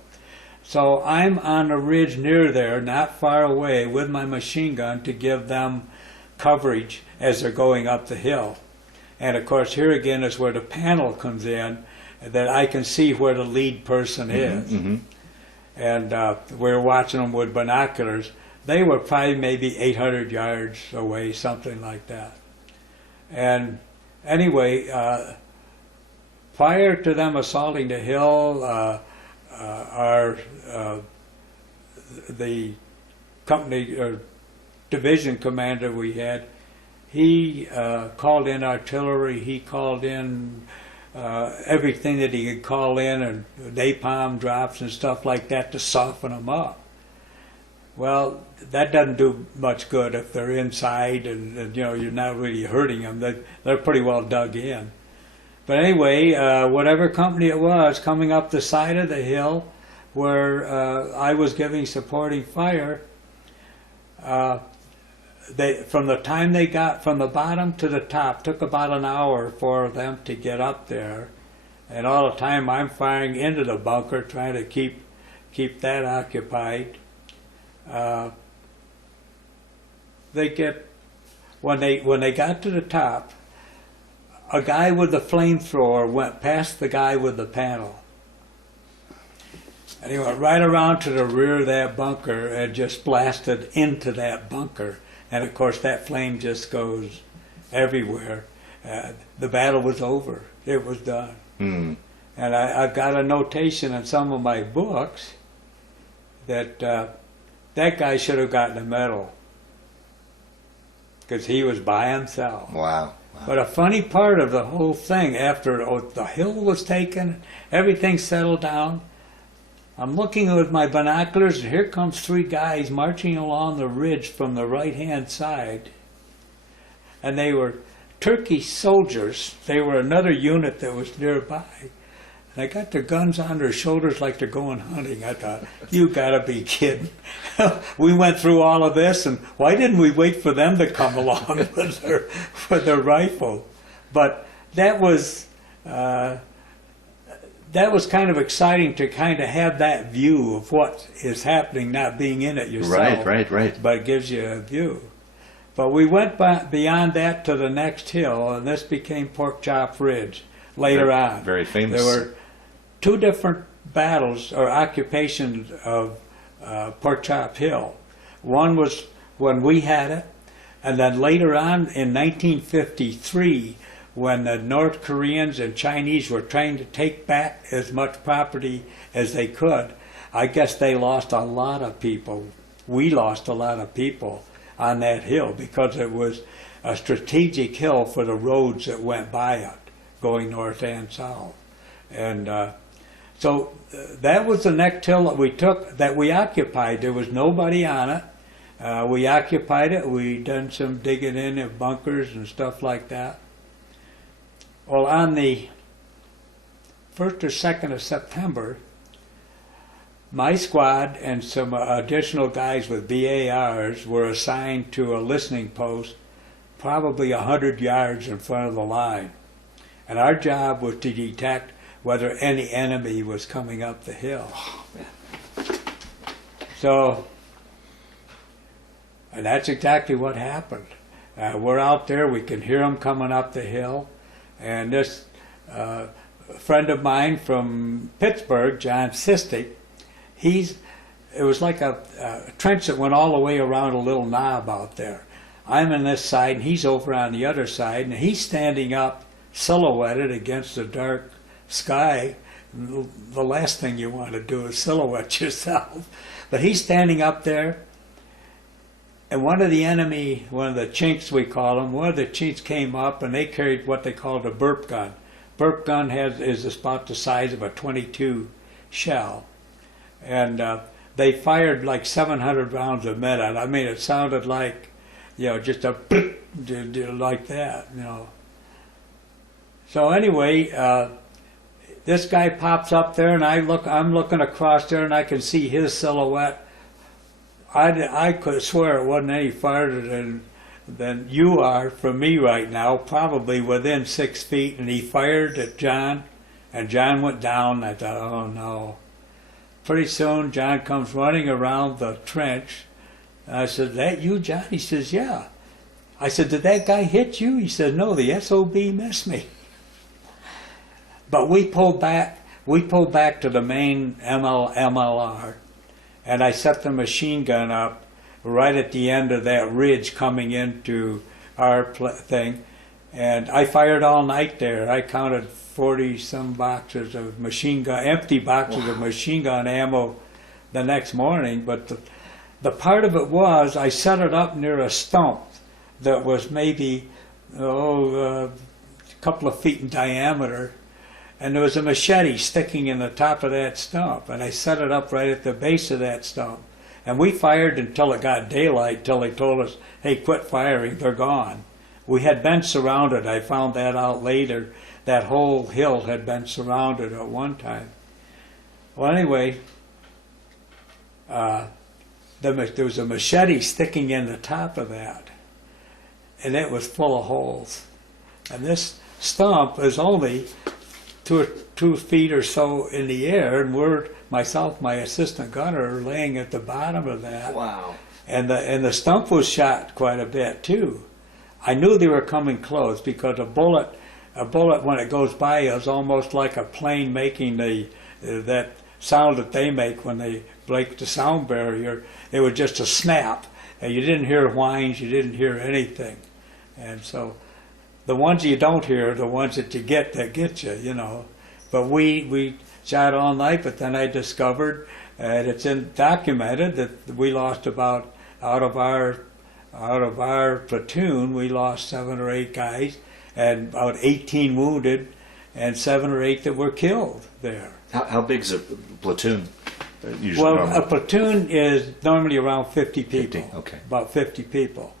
So I'm on a ridge near there, not far away, with my machine gun to give them coverage as they're going up the hill. And of course, here again is where the panel comes in, that I can see where the lead person is. And we're watching them with binoculars. They were probably maybe 800 yards away, something like that. And anyway, prior to them assaulting the hill, the company or division commander we had, he called in artillery, he called in everything that he could call in, and napalm drops and stuff like that to soften them up. Well, that doesn't do much good if they're inside and you know, you're not really hurting them. They're pretty well dug in. But anyway, whatever company it was coming up the side of the hill where I was giving supporting fire, from the time they got from the bottom to the top, took about an hour for them to get up there. And all the time I'm firing into the bunker, trying to keep that occupied. When they got to the top, a guy with the flamethrower went past the guy with the panel. And he went right around to the rear of that bunker and just blasted into that bunker. And of course that flame just goes everywhere. The battle was over. It was done. And I've got a notation in some of my books that that guy should have gotten a medal because he was by himself. Wow. But a funny part of the whole thing, after the hill was taken, everything settled down, I'm looking with my binoculars, and here comes three guys marching along the ridge from the right-hand side. And they were Turkish soldiers. They were another unit that was nearby. And they got their guns on their shoulders like they're going hunting. I thought, you gotta be kidding. We went through all of this, and why didn't we wait for them to come along with their rifle? But that was kind of exciting to kind of have that view of what is happening, not being in it yourself. Right. But it gives you a view. But we went beyond that to the next hill, and this became Pork Chop Ridge later on. Very famous. There were two different battles or occupations of Pork Chop Hill. One was when we had it, and then later on in 1953, when the North Koreans and Chinese were trying to take back as much property as they could, I guess they lost a lot of people. We lost a lot of people on that hill because it was a strategic hill for the roads that went by it, going north and south. And so that was the next hill that we took, that we occupied. There was nobody on it. We occupied it. We done some digging in of bunkers and stuff like that. Well, on the 1st or 2nd of September, my squad and some additional guys with BARs were assigned to a listening post probably 100 yards in front of the line. And our job was to detect whether any enemy was coming up the hill. So, and that's exactly what happened. We're out there, we can hear them coming up the hill. And this friend of mine from Pittsburgh, John Sistick, it was like a trench that went all the way around a little knob out there. I'm on this side, and he's over on the other side, and he's standing up, silhouetted against the dark sky. The last thing you want to do is silhouette yourself. But he's standing up there, and one of the chinks we call them, one of the chinks came up, and they carried what they called a burp gun. Burp gun is about the size of a .22 shell. And they fired like 700 rounds a minute. I mean, it sounded like, just a like that, So anyway, this guy pops up there, and I'm looking across there, and I can see his silhouette. I could swear it wasn't any farther than you are from me right now, probably within 6 feet, and he fired at John, and John went down. I thought, oh no. Pretty soon, John comes running around the trench. And I said, that you, John? He says, yeah. I said, did that guy hit you? He said, no, the SOB missed me. But we pulled back to the main MLR, and I set the machine gun up right at the end of that ridge coming into our thing. And I fired all night there. I counted 40-some boxes of empty boxes of machine gun ammo the next morning. But the part of it was I set it up near a stump that was maybe a couple of feet in diameter. And there was a machete sticking in the top of that stump. And I set it up right at the base of that stump. And we fired until it got daylight, till they told us, hey, quit firing, they're gone. We had been surrounded. I found that out later. That whole hill had been surrounded at one time. Well, anyway, there was a machete sticking in the top of that. and it was full of holes. And this stump is only 2 feet or so in the air, and my assistant gunner, are laying at the bottom of that. Wow. And the stump was shot quite a bit too. I knew they were coming close because a bullet when it goes by is almost like a plane making that sound that they make when they break the sound barrier. It was just a snap, and you didn't hear whines, you didn't hear anything. And so the ones you don't hear are the ones that you get that get you, you know. But we shot all night, but then I discovered, and it's documented, that we lost about, out of our platoon, we lost 7 or 8 guys, and about 18 wounded, and 7 or 8 that were killed there. How big is a platoon? Usually Well, normally? a platoon is normally around 50 people. 50, okay. About 50 people.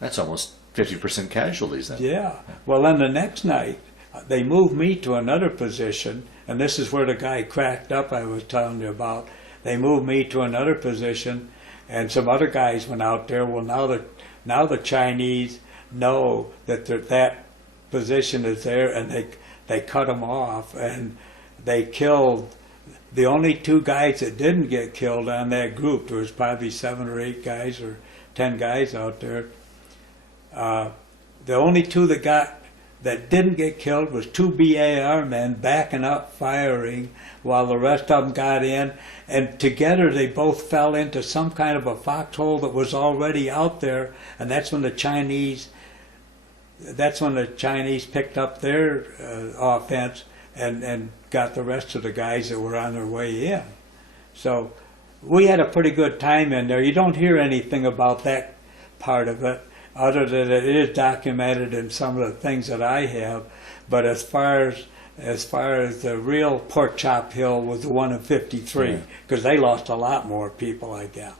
That's almost 50% casualties then. Yeah. Well, then the next night, they moved me to another position, and this is where the guy cracked up I was telling you about. They moved me to another position, and some other guys went out there. Well, now the Chinese know that that position is there, and they cut them off, and they killed the only 2 guys that didn't get killed on that group. There was probably 7 or 8 guys or 10 guys out there. The only 2 that didn't get killed was 2 BAR men backing up, firing, while the rest of them got in. And together they both fell into some kind of a foxhole that was already out there. And that's when the Chinese picked up their offense and got the rest of the guys that were on their way in. So we had a pretty good time in there. You don't hear anything about that part of it, other than it is documented in some of the things that I have. But as far as the real pork chop hill was the one in 53, because they lost a lot more people, I guess.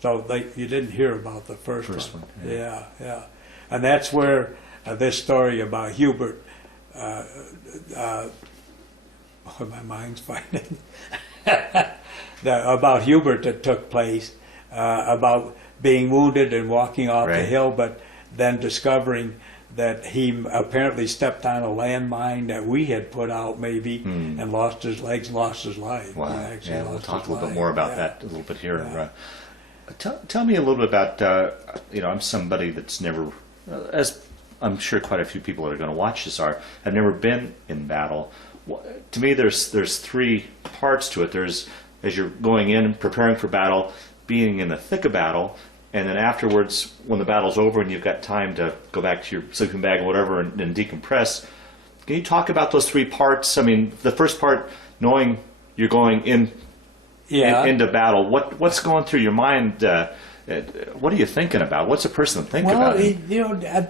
So you didn't hear about the first one. Yeah. And that's where this story about Hubert, my mind's fighting, about Hubert that took place, about being wounded and walking off the hill, but then discovering that he apparently stepped on a landmine that we had put out maybe and lost his legs, lost his life. Wow. Yeah, we'll talk a little bit more about that a little bit here. Yeah. Tell me a little bit about, I'm somebody that's never, as I'm sure quite a few people that are going to watch this have never been in battle. To me, there's 3 parts to it. There's, as you're going in, preparing for battle, being in the thick of battle, and then afterwards, when the battle's over and you've got time to go back to your sleeping bag or whatever and decompress. Can you talk about those 3 parts? I mean, the first part, knowing you're going into battle, what's going through your mind? What are you thinking about? What's a person think about? Well,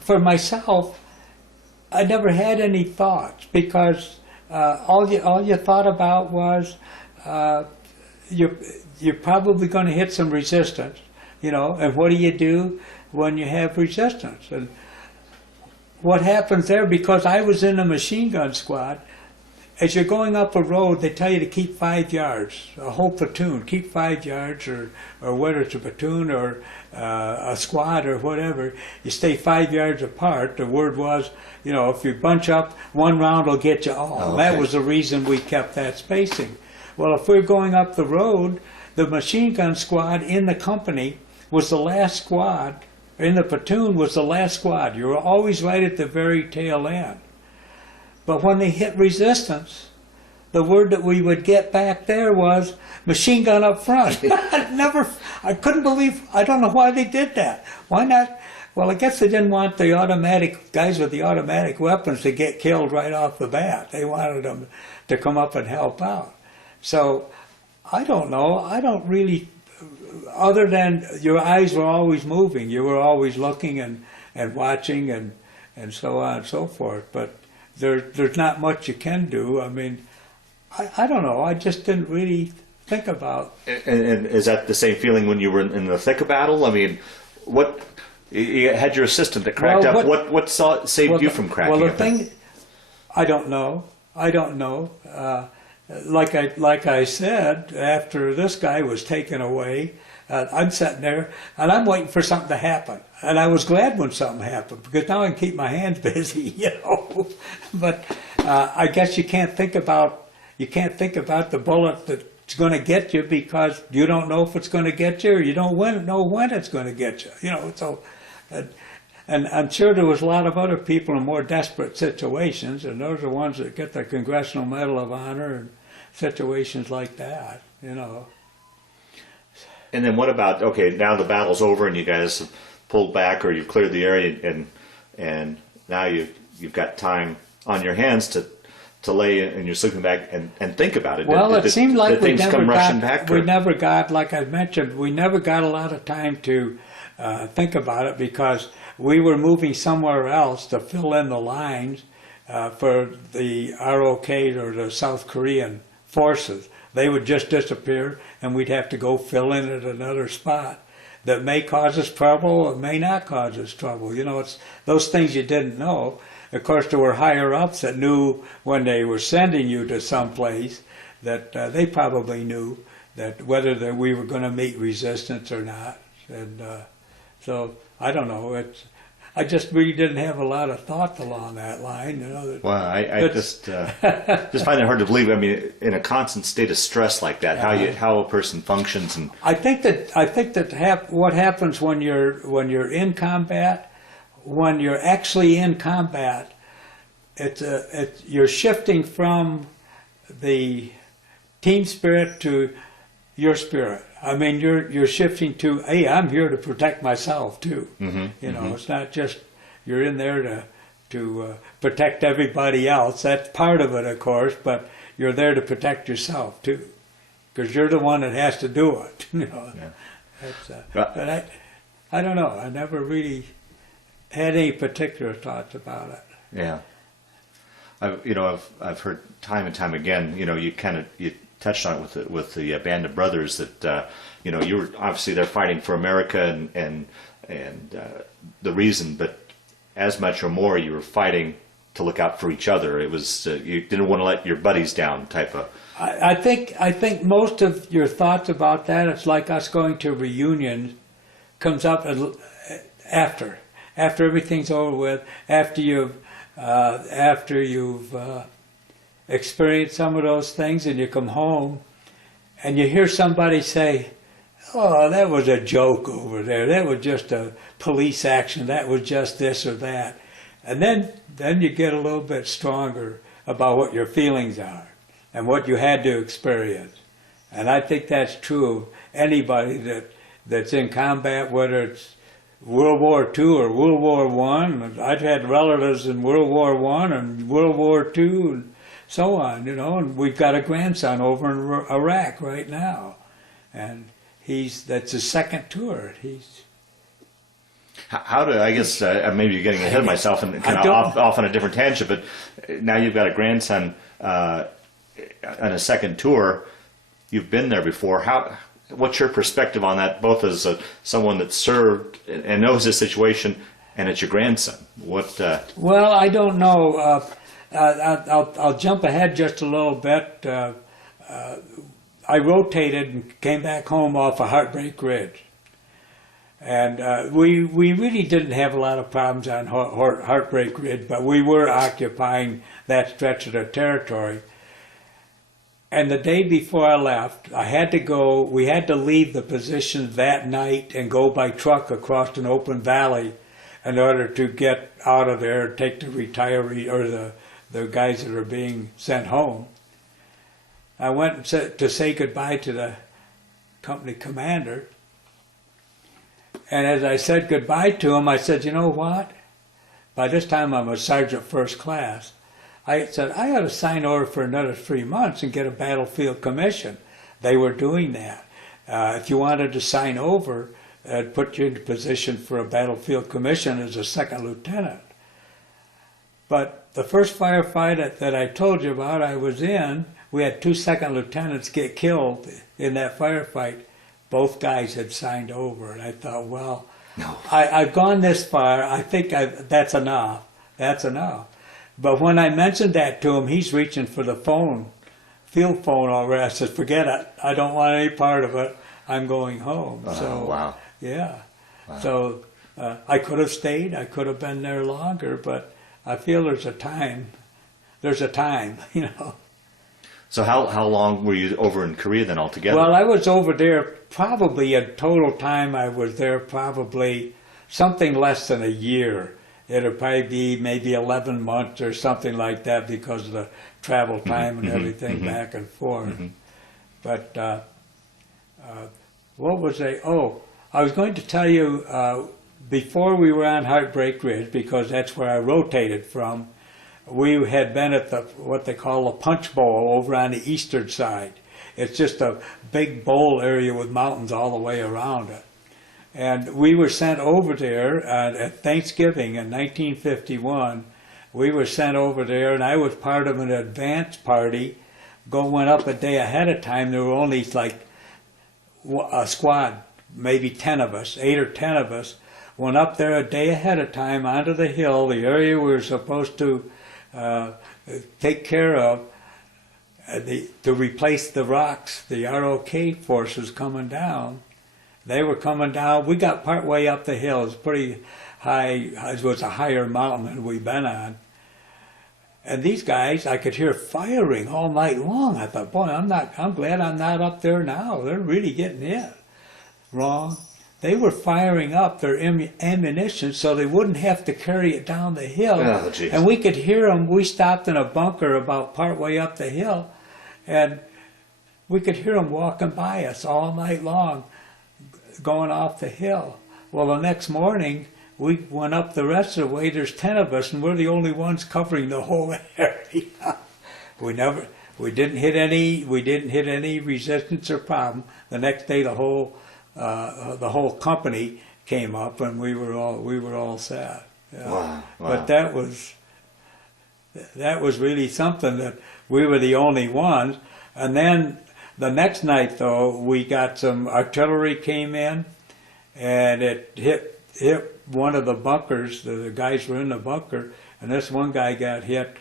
for myself, I never had any thoughts, because all you thought about was you're probably going to hit some resistance, and what do you do when you have resistance? And what happens there, because I was in a machine gun squad, as you're going up a road, they tell you to keep 5 yards, a whole platoon, keep 5 yards, or whether it's a platoon or a squad or whatever, you stay 5 yards apart. The word was, if you bunch up, 1 round will get you all. Oh, okay. That was the reason we kept that spacing. Well, if we're going up the road, the machine gun squad in the company was the last squad, in the platoon was the last squad. You were always right at the very tail end. But when they hit resistance, the word that we would get back there was machine gun up front. I couldn't believe, I don't know why they did that. Why not? Well, I guess they didn't want the automatic guys with the automatic weapons to get killed right off the bat. They wanted them to come up and help out. So I don't know. I don't really, other than your eyes were always moving. You were always looking and watching and so on and so forth. But there's not much you can do. I mean, I don't know. I just didn't really think about. And is that the same feeling when you were in the thick of battle? I mean, what you had your assistant that cracked up. What saved you from cracking up? Well, the thing, I don't know. Like I said, after this guy was taken away, I'm sitting there and I'm waiting for something to happen. And I was glad when something happened because now I can keep my hands busy, you know. But I guess you can't think about the bullet that's going to get you because you don't know if it's going to get you or you don't know when it's going to get you, you know. So, and I'm sure there was a lot of other people in more desperate situations, and those are the ones that get the Congressional Medal of Honor and situations like that, you know. And then what about, okay, now the battle's over and you guys have pulled back or you've cleared the area and now you've got time on your hands to lay in your sleeping bag and think about it. Well, it seemed like we never got, like I mentioned, we never got a lot of time to think about it because we were moving somewhere else to fill in the lines for the ROK or the South Korean forces. They would just disappear and we'd have to go fill in at another spot that may cause us trouble or may not cause us trouble. You know, it's those things you didn't know. Of course, there were higher ups that knew when they were sending you to some place that they probably knew that whether we were going to meet resistance or not. And so I don't know. I just really didn't have a lot of thought along that line. You know. Well, I just find it hard to believe. I mean, in a constant state of stress like that, how a person functions and. I think that what happens when you're in combat, when you're actually in combat, you're shifting from the team spirit to your spirit. I mean, you're shifting to, hey, I'm here to protect myself too. Mm-hmm, you know, it's not just you're in there to protect everybody else. That's part of it, of course, but you're there to protect yourself too, because you're the one that has to do it. You know, yeah. But I don't know. I never really had any particular thoughts about it. Yeah, I've heard time and time again. You know, you touched on it with the band of brothers that you know, you were obviously there fighting for America and the reason, but as much or more you were fighting to look out for each other. It was you didn't want to let your buddies down type of. I think most of your thoughts about that, it's like us going to reunions, comes up after everything's over with, after you've experienced some of those things and you come home and you hear somebody say, oh, that was a joke over there, that was just a police action, that was just this or that. And then you get a little bit stronger about what your feelings are and what you had to experience. And I think that's true of anybody that's in combat, whether it's World War II or World War I. I've had relatives in World War I and World War II and so on, you know, and we've got a grandson over in Iraq right now. And that's his second tour. I guess maybe you're getting ahead of myself and kind of off on a different tangent, but now you've got a grandson on a second tour. You've been there before. What's your perspective on that, both as someone that served and knows this situation, and it's your grandson? Well, I don't know. I'll jump ahead just a little bit. I rotated and came back home off of Heartbreak Ridge. And we really didn't have a lot of problems on Heartbreak Ridge, but we were occupying that stretch of the territory. And the day before I left, we had to leave the position that night and go by truck across an open valley in order to get out of there and take the retiree or the guys that are being sent home. I went to say goodbye to the company commander. And as I said goodbye to him, I said, you know what? By this time I'm a sergeant first class. I said, I ought to sign over for another 3 months and get a battlefield commission. They were doing that. If you wanted to sign over, I'd put you in position for a battlefield commission as a second lieutenant. But the first firefight that I told you about I was in, we had 2 second lieutenants get killed in that firefight. Both guys had signed over, and I thought, well, no. I've gone this far. I think that's enough. That's enough. But when I mentioned that to him, he's reaching for the phone, field phone already. I said, forget it. I don't want any part of it. I'm going home. So wow. yeah. Wow. So I could have stayed. I could have been there longer, but I feel there's a time. There's a time, you know. So how long were you over in Korea then altogether? Well, I was over there probably a total time. I was there probably something less than a year. It'll probably be maybe 11 months or something like that because of the travel time and everything back and forth. But what was I? Oh, I was going to tell you before we were on Heartbreak Ridge, because that's where I rotated from. We had been at what they call a punch bowl over on the eastern side. It's just a big bowl area with mountains all the way around it. And we were sent over there at Thanksgiving in 1951. We were sent over there, and I was part of an advance party going up a day ahead of time. There were only like a squad, maybe 10 of us, 8 or 10 of us, went up there a day ahead of time onto the hill, the area we were supposed to take care of, to replace the rocks, the ROK forces coming down. They were coming down. We got part way up the hill. It was pretty high. It was a higher mountain than we'd been on. And these guys, I could hear firing all night long. I thought, boy, I'm glad I'm not up there now. They're really getting hit. Wrong. They were firing up their ammunition so they wouldn't have to carry it down the hill. Oh, and we could hear them. We stopped in a bunker about part way up the hill, and we could hear them walking by us all night long, going off the hill. Well, the next morning, we went up the rest of the way. There's 10 of us, and we're the only ones covering the whole area. We didn't hit any resistance or problem. The next day, the whole company came up, and we were all set. Yeah. Wow. But that was really something, that we were the only ones. And then the next night, though, we got some artillery came in, and it hit one of the bunkers. The guys were in the bunker, and this one guy got hit.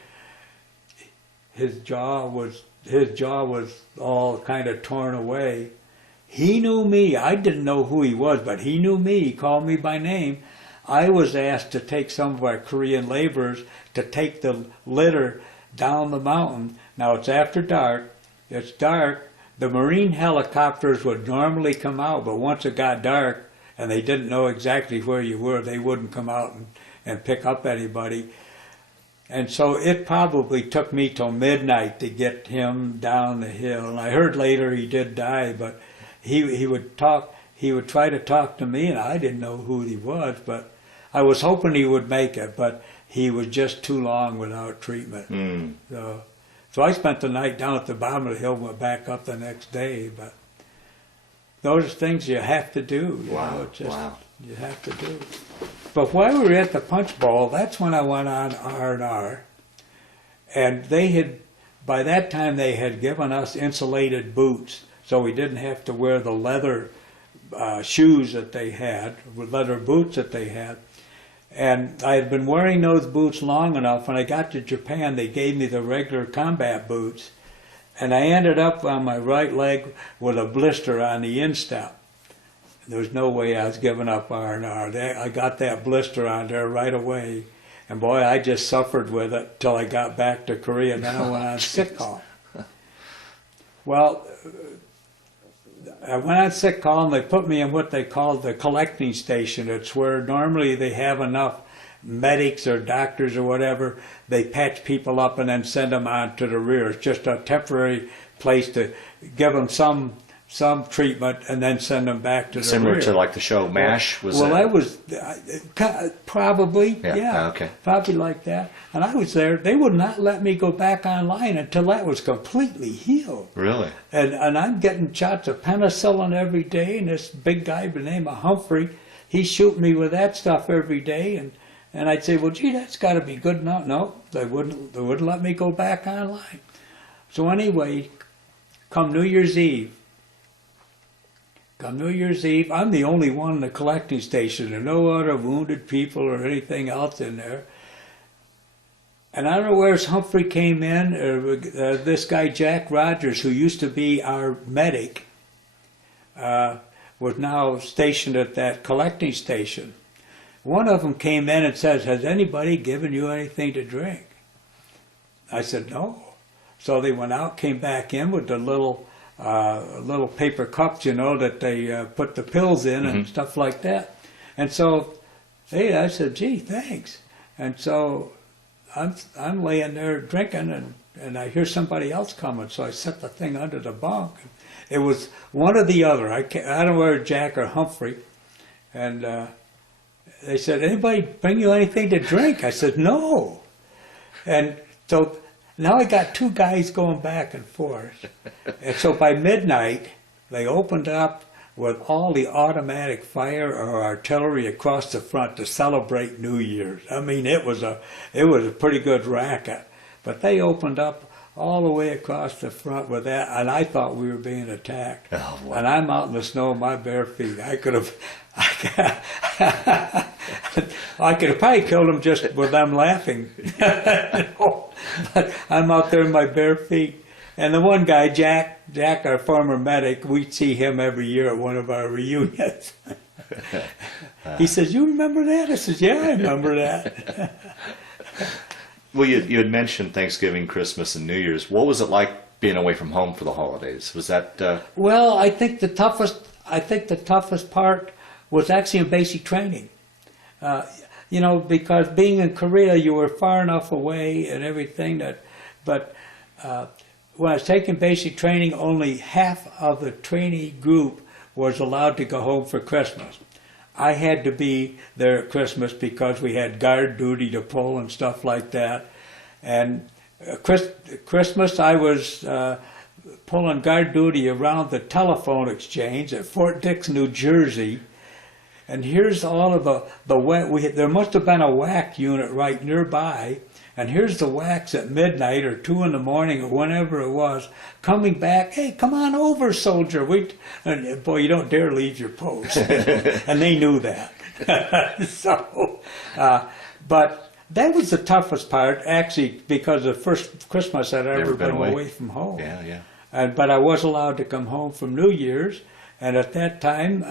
His jaw was all kind of torn away. He knew me. I didn't know who he was, but he knew me. He called me by name. I was asked to take some of our Korean laborers to take the litter down the mountain. Now, it's after dark. It's dark. The Marine helicopters would normally come out, but once it got dark and they didn't know exactly where you were, they wouldn't come out and pick up anybody. And so it probably took me till midnight to get him down the hill. And I heard later he did die, but he would try to talk to me, and I didn't know who he was, but I was hoping he would make it, but he was just too long without treatment. So I spent the night down at the bottom of the hill, went back up the next day, but those are things you have to do. You know, you have to do. But while we were at the punch bowl, that's when I went on R&R, and by that time they had given us insulated boots, so we didn't have to wear the leather shoes that they had, leather boots that they had. And I had been wearing those boots long enough. When I got to Japan, they gave me the regular combat boots, and I ended up on my right leg with a blister on the instep. There was no way I was giving up R&R. I got that blister on there right away, and boy, I just suffered with it till I got back to Korea, and then I went on sick call. Well, I went on sick call, and they put me in what they called the collecting station. It's where normally they have enough medics or doctors or whatever. They patch people up and then send them on to the rear. It's just a temporary place to give them some treatment and then send them back to the rear. Similar to like the show MASH? That was probably, okay. Probably like that. And I was there. They would not let me go back online until that was completely healed. Really? And I'm getting shots of penicillin every day, and this big guy by the name of Humphrey, he's shooting me with that stuff every day, and I'd say, well, gee, that's got to be good enough. No, they wouldn't let me go back online. So anyway, come New Year's Eve, I'm the only one in the collecting station. There are no other wounded people or anything else in there. And I don't know where Humphrey came in, this guy Jack Rogers, who used to be our medic, was now stationed at that collecting station. One of them came in and says, "Has anybody given you anything to drink?" I said, "No." So they went out, came back in with the little paper cups, that they put the pills in and stuff like that. And so, I said, "Gee, thanks." And so I'm laying there drinking, and I hear somebody else coming. So I set the thing under the bunk. It was one or the other. I don't know whether Jack or Humphrey. And they said, "Anybody bring you anything to drink?" I said, "No." And so now I got two guys going back and forth. And so by midnight, they opened up with all the automatic fire or artillery across the front to celebrate New Year's. I mean, it was a pretty good racket. But they opened up all the way across the front with that, and I thought we were being attacked. Oh, wow. And I'm out in the snow with my bare feet. I could have probably killed them just with them laughing. But I'm out there in my bare feet. And the one guy, Jack, our former medic, we'd see him every year at one of our reunions. He says, "You remember that?" I says, "Yeah, I remember that." Well, you had mentioned Thanksgiving, Christmas, and New Year's. What was it like being away from home for the holidays? Was that? Well, I think the toughest part was actually in basic training. Because being in Korea, you were far enough away and everything but when I was taking basic training, only half of the trainee group was allowed to go home for Christmas. I had to be there at Christmas because we had guard duty to pull and stuff like that. And Christmas, I was pulling guard duty around the telephone exchange at Fort Dix, New Jersey. And here's all of the WAC. There must have been a WAC unit right nearby. And here's the WACs at midnight or 2 in the morning or whenever it was, coming back, "Hey, come on over, soldier." And boy, you don't dare leave your post. And they knew that. But that was the toughest part, actually, because the first Christmas I'd ever been away from home. Yeah. But I was allowed to come home from New Year's, and at that time,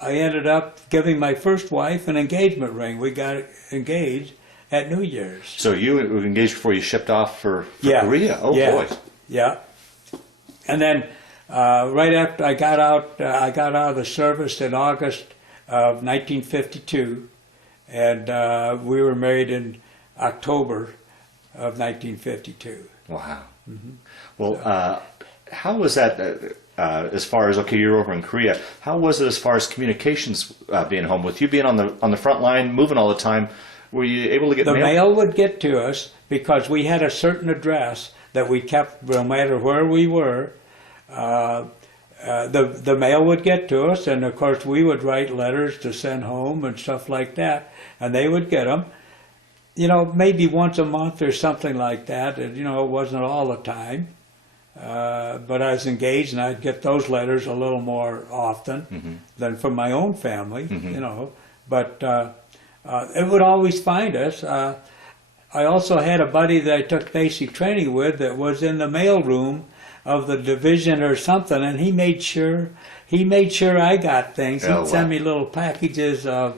I ended up giving my first wife an engagement ring. We got engaged at New Year's. So you were engaged before you shipped off for Korea? Oh, yeah. Boy. Yeah. And then right after I got out of the service in August of 1952, and we were married in October of 1952. Wow. Mm-hmm. Well, how was that? As far as, okay, you're over in Korea, how was it as far as communications being home? With you being on the front line, moving all the time, were you able to get mail? The mail would get to us because we had a certain address that we kept no matter where we were. The mail would get to us, and of course we would write letters to send home and stuff like that, and they would get them. Maybe once a month or something like that, and it wasn't all the time. But I was engaged, and I'd get those letters a little more often than from my own family, But it would always find us. I also had a buddy that I took basic training with that was in the mail room of the division or something, and he made sure I got things. He'd send me little packages of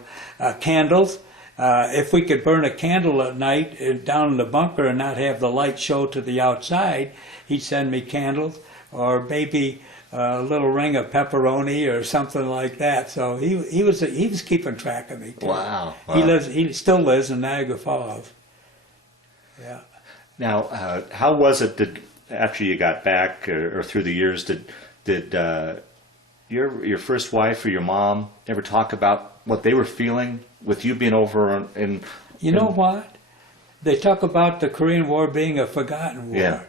candles. If we could burn a candle at night down in the bunker and not have the light show to the outside, he'd send me candles, or maybe a little ring of pepperoni or something like that. So he was keeping track of me too. Wow. He still lives in Niagara Falls. Yeah. Now, how was it? After you got back, or through the years, did your first wife or your mom ever talk about what they were feeling with you being over in? You know what? They talk about the Korean War being a forgotten war. Yeah.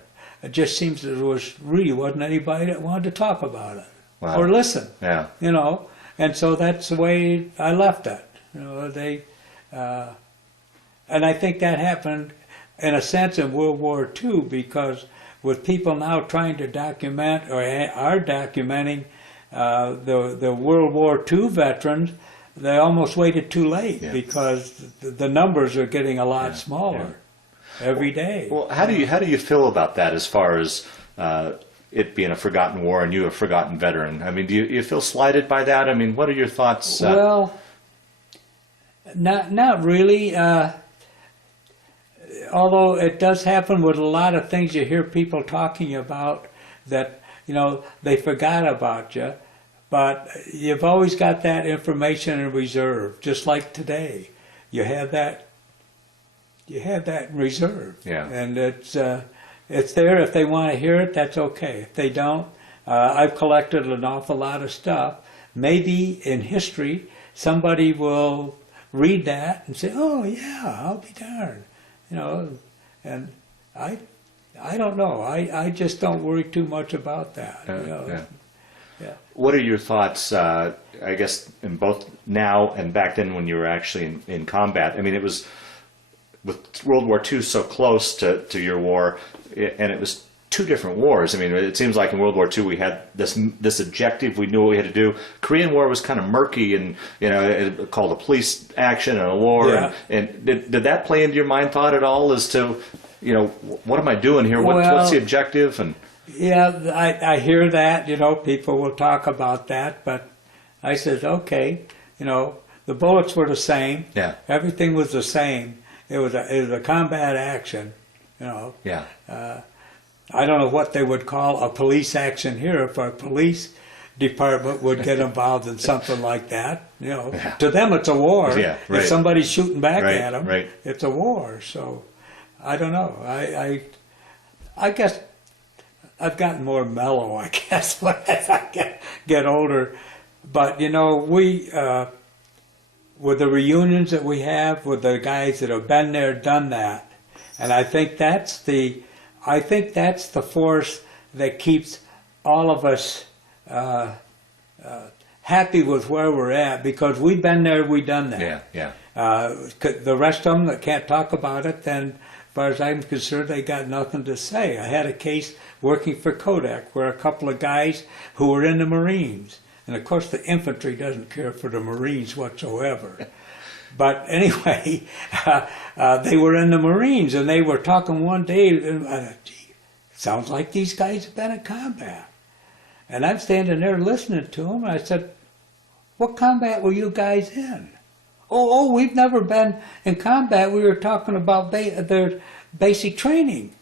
It just seems that there wasn't anybody that wanted to talk about it or listen. Yeah. And so that's the way I left it. And I think that happened in a sense in World War II, because with people now trying to document or are documenting the World War II veterans, they almost waited too late because the numbers are getting a lot smaller every day. Well, how do you feel about that as far as it being a forgotten war and you a forgotten veteran. I mean, do you feel slighted by that? I mean, what are your thoughts? Well, not really. Although it does happen with a lot of things you hear people talking about that, they forgot about you, but you've always got that information in reserve, just like today. You have that in reserve. Yeah. And it's there. If they want to hear it, that's okay. If they don't, I've collected an awful lot of stuff. Maybe in history, somebody will read that and say, oh yeah, I'll be darned. And I don't know. I just don't worry too much about that. Yeah. Yeah. What are your thoughts, I guess, in both now and back then when you were actually in combat? I mean, it was with World War II so close to your war, and it was two different wars. I mean, it seems like in World War II we had this objective, we knew what we had to do. Korean War was kind of murky and, it called a police action and a war. Yeah. And did that play into your mind thought at all as to, what am I doing here? What's the objective? And yeah, I hear that, people will talk about that, but I said, okay, the bullets were the same. Yeah. Everything was the same. It was a combat action, Yeah. I don't know what they would call a police action here if our police department would get involved in something like that. Yeah. To them it's a war. Yeah, right. If somebody's shooting back Right, at them, right. it's a war. So I don't know. I guess I've gotten more mellow, I guess, as I get older. But we with the reunions that we have with the guys that have been there, done that, and I think that's the force that keeps all of us happy with where we're at, because we've been there, we've done that. Yeah, yeah. The rest of them that can't talk about it, then as far as I'm concerned, they got nothing to say. I had a case working for Kodak where a couple of guys who were in the Marines, and of course the infantry doesn't care for the Marines whatsoever. But anyway, they were in the Marines, and they were talking one day, and I thought, gee, sounds like these guys have been in combat. And I'm standing there listening to them, and I said, what combat were you guys in? Oh, we've never been in combat. We were talking about their basic training.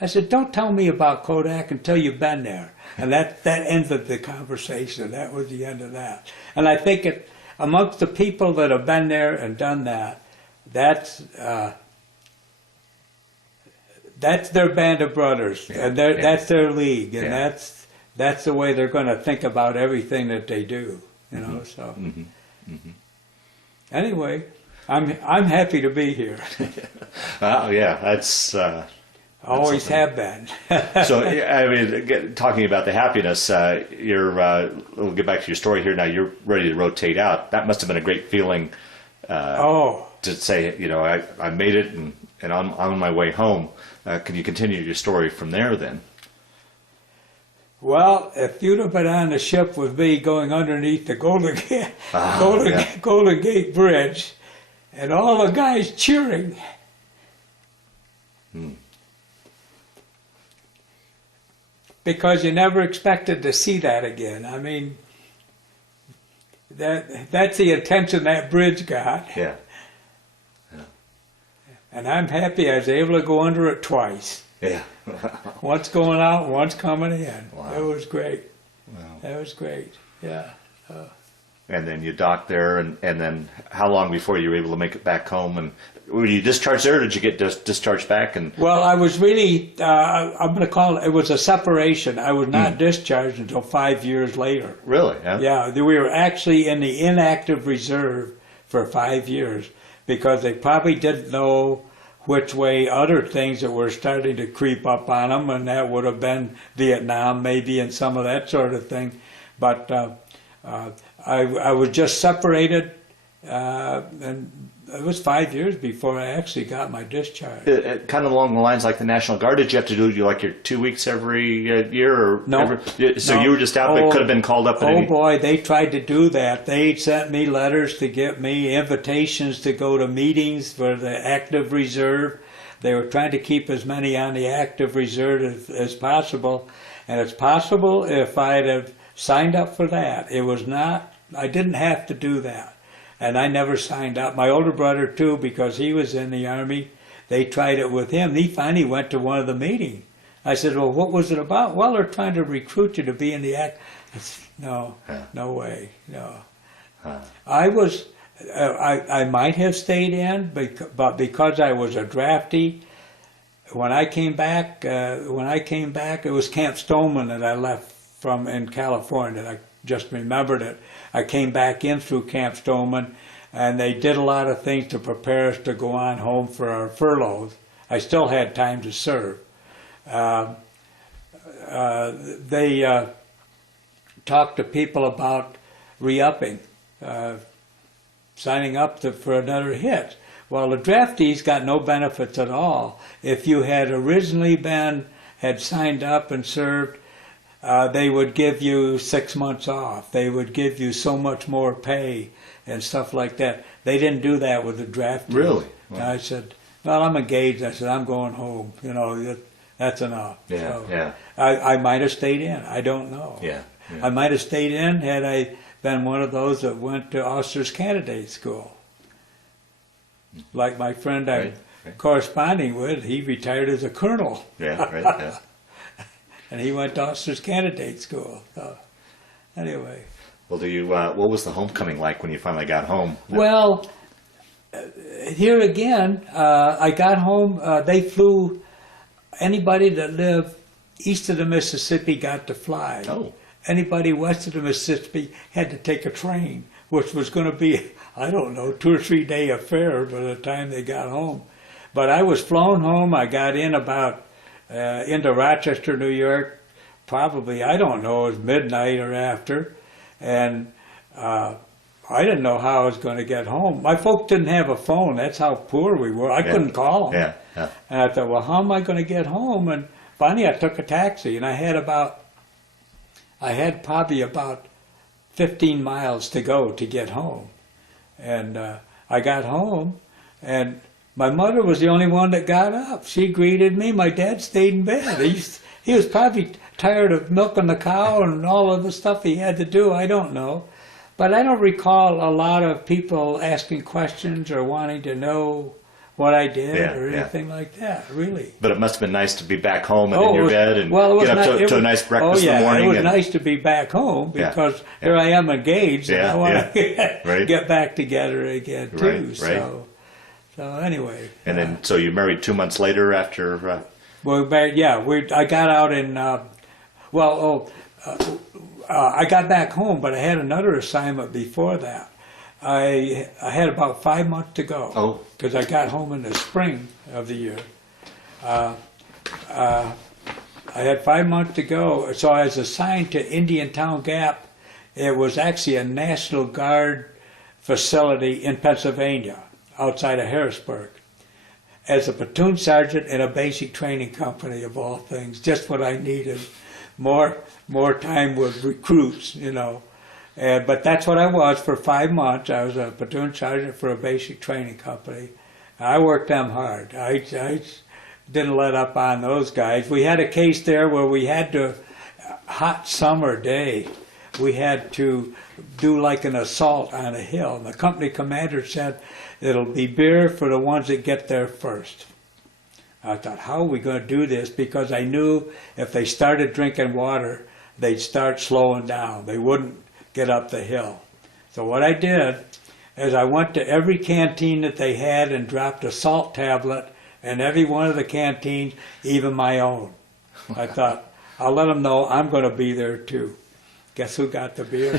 I said, don't tell me about Kodak until you've been there. And that ended the conversation. That was the end of that. And I think amongst the people that have been there and done that, that's their band of brothers, yeah, and yeah. That's their league, and Yeah. that's the way they're going to think about everything that they do. Mm-hmm. So Mm-hmm. Mm-hmm. anyway, I'm happy to be here. Oh yeah, that's. Always have been. So, I mean, talking about the happiness, we'll get back to your story here now. You're ready to rotate out. That must have been a great feeling to say, I made it and I'm on my way home. Can you continue your story from there then? Well, if you'd have been on the ship with me going underneath the Golden Gate Bridge and all the guys cheering, because you never expected to see that again. I mean, that's the attention that bridge got. Yeah. And I'm happy I was able to go under it twice. Yeah. Once going out, once coming in. Wow. It was great. Wow. That was great. Yeah. And then you docked there, and then how long before you were able to make it back home? And were you discharged there, or did you get discharged back? And Well, I was really, I'm going to call it was a separation. I was not discharged until 5 years later. Really? Yeah. Yeah, we were actually in the inactive reserve for 5 years because they probably didn't know which way other things that were starting to creep up on them, and that would have been Vietnam maybe and some of that sort of thing. But I was just separated, and it was 5 years before I actually got my discharge. Kind of along the lines like the National Guard. Did you have to do like your 2 weeks every year? Or No. So No. you were just out, but could have been called up at any... boy, they tried to do that. They sent me letters to get me invitations to go to meetings for the active reserve. They were trying to keep as many on the active reserve as possible. And it's possible if I'd have signed up for that, it was not, I didn't have to do that. And I never signed up. My older brother too, because he was in the Army, they tried it with him. He finally went to one of the meetings. I said, well, what was it about? Well, they're trying to recruit you to be in the act. No, no way, no. I was, I might have stayed in, but because I was a draftee, when I came back, it was Camp Stoneman that I left from in California. I just remembered it. I came back in through Camp Stoneman, and they did a lot of things to prepare us to go on home for our furloughs. I still had time to serve. They talked to people about re-upping, signing up for another hit. Well, the draftees got no benefits at all. If you had originally had signed up and served, they would give you 6 months off. They would give you so much more pay and stuff like that. They didn't do that with the draftees. Really? Wow. I said, well, I'm engaged. I said, I'm going home. You know, that's enough. Yeah, so yeah. I might have stayed in. I don't know. Yeah, yeah. I might have stayed in had I been one of those that went to officers candidate school. Like my friend I'm corresponding with, he retired as a colonel. Yeah, right, yeah. And he went to officers candidate school. So, anyway. Well, what was the homecoming like when you finally got home? Well, here again, I got home, they flew, anybody that lived east of the Mississippi got to fly. Oh. Anybody west of the Mississippi had to take a train, which was going to be, I don't know, 2 or 3 day affair by the time they got home. But I was flown home. I got in into Rochester, New York, probably, I don't know, it was midnight or after. And I didn't know how I was going to get home. My folks didn't have a phone. That's how poor we were. I couldn't call them. Yeah, yeah. And I thought, well, how am I going to get home? And finally I took a taxi, and I had probably about 15 miles to go to get home. And I got home, and my mother was the only one that got up. She greeted me. My dad stayed in bed. He was probably tired of milking the cow and all of the stuff he had to do. I don't know. But I don't recall a lot of people asking questions or wanting to know what I did or anything like that, really. But it must have been nice to be back home and in your bed and get up to a nice breakfast in the morning. It was nice to be back home because here I am engaged and I want to get back together again too. Right. So anyway. And then, so you married 2 months later after? I got out in, I got back home, but I had another assignment before that. I had about 5 months to go because I got home in the spring of the year. I had 5 months to go, so I was assigned to Indiantown Gap. It was actually a National Guard facility in Pennsylvania, outside of Harrisburg, as a platoon sergeant in a basic training company, of all things. Just what I needed, more time with recruits, you know. But that's what I was for 5 months. I was a platoon sergeant for a basic training company. I worked them hard. I didn't let up on those guys. We had a case there where we had to, hot summer day, we had to do like an assault on a hill. And the company commander said, it'll be beer for the ones that get there first. I thought, how are we going to do this? Because I knew if they started drinking water, they'd start slowing down. They wouldn't get up the hill. So what I did is I went to every canteen that they had and dropped a salt tablet in every one of the canteens, even my own. I thought, I'll let them know I'm going to be there too. Guess who got the beer?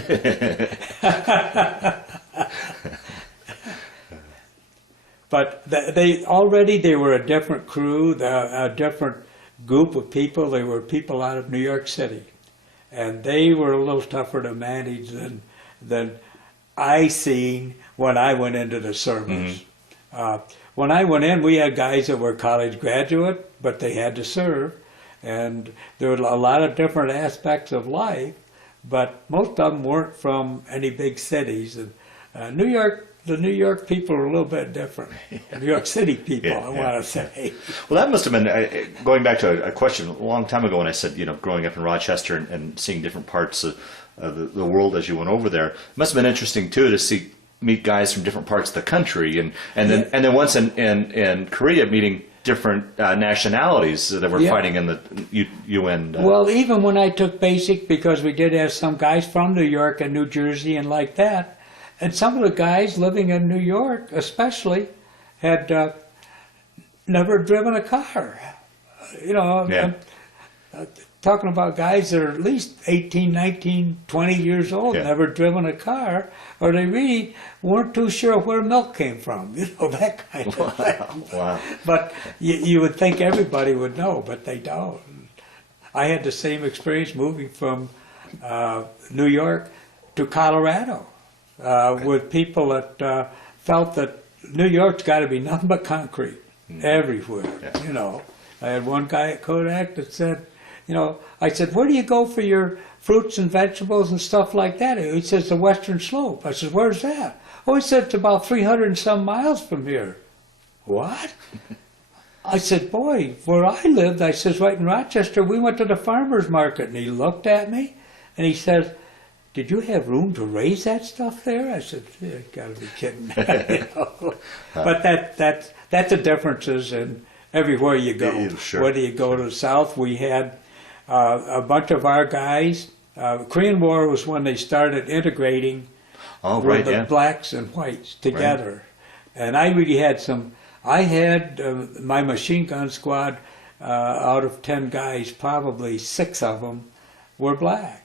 But they were a different crew, a different group of people. They were people out of New York City. And they were a little tougher to manage than I seen when I went into the service. Mm-hmm. When I went in, we had guys that were college graduate, but they had to serve. And there were a lot of different aspects of life, but most of them weren't from any big cities. And The New York people are a little bit different. New York City people, I want to say. Well, that must have been, going back to a question a long time ago when I said, growing up in Rochester and seeing different parts of the world as you went over there, it must have been interesting, too, to meet guys from different parts of the country. And then once in Korea, meeting different nationalities that were fighting in the UN. Well, even when I took basic, because we did have some guys from New York and New Jersey and like that, and some of the guys living in New York especially had never driven a car. Talking about guys that are at least 18, 19, 20 years old, never driven a car, or they really weren't too sure where milk came from, that kind of thing. Wow. But you would think everybody would know, but they don't. I had the same experience moving from New York to Colorado with people that felt that New York's got to be nothing but concrete everywhere, I had one guy at Kodak that said, I said, where do you go for your fruits and vegetables and stuff like that? He says, the Western Slope. I said, where's that? Oh, he said, it's about 300 and some miles from here. What? I said, boy, where I lived, I says, right in Rochester, we went to the farmer's market. And he looked at me and he says, did you have room to raise that stuff there? I said, you got to be kidding. But that's the differences in everywhere you go. Yeah, sure. Whether you go to the South, we had a bunch of our guys. Korean War was when they started integrating the blacks and whites together. Right. And I really had I had my machine gun squad, out of 10 guys, probably 6 of them were blacks.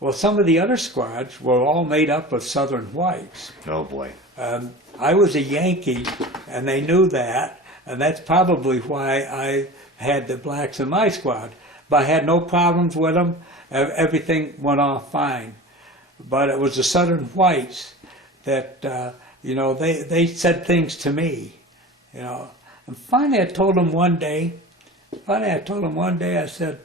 Well, some of the other squads were all made up of Southern whites. Oh, boy. I was a Yankee, and they knew that, and that's probably why I had the blacks in my squad. But I had no problems with them. Everything went off fine. But it was the Southern whites that, they said things to me, And finally I told them one day, I said,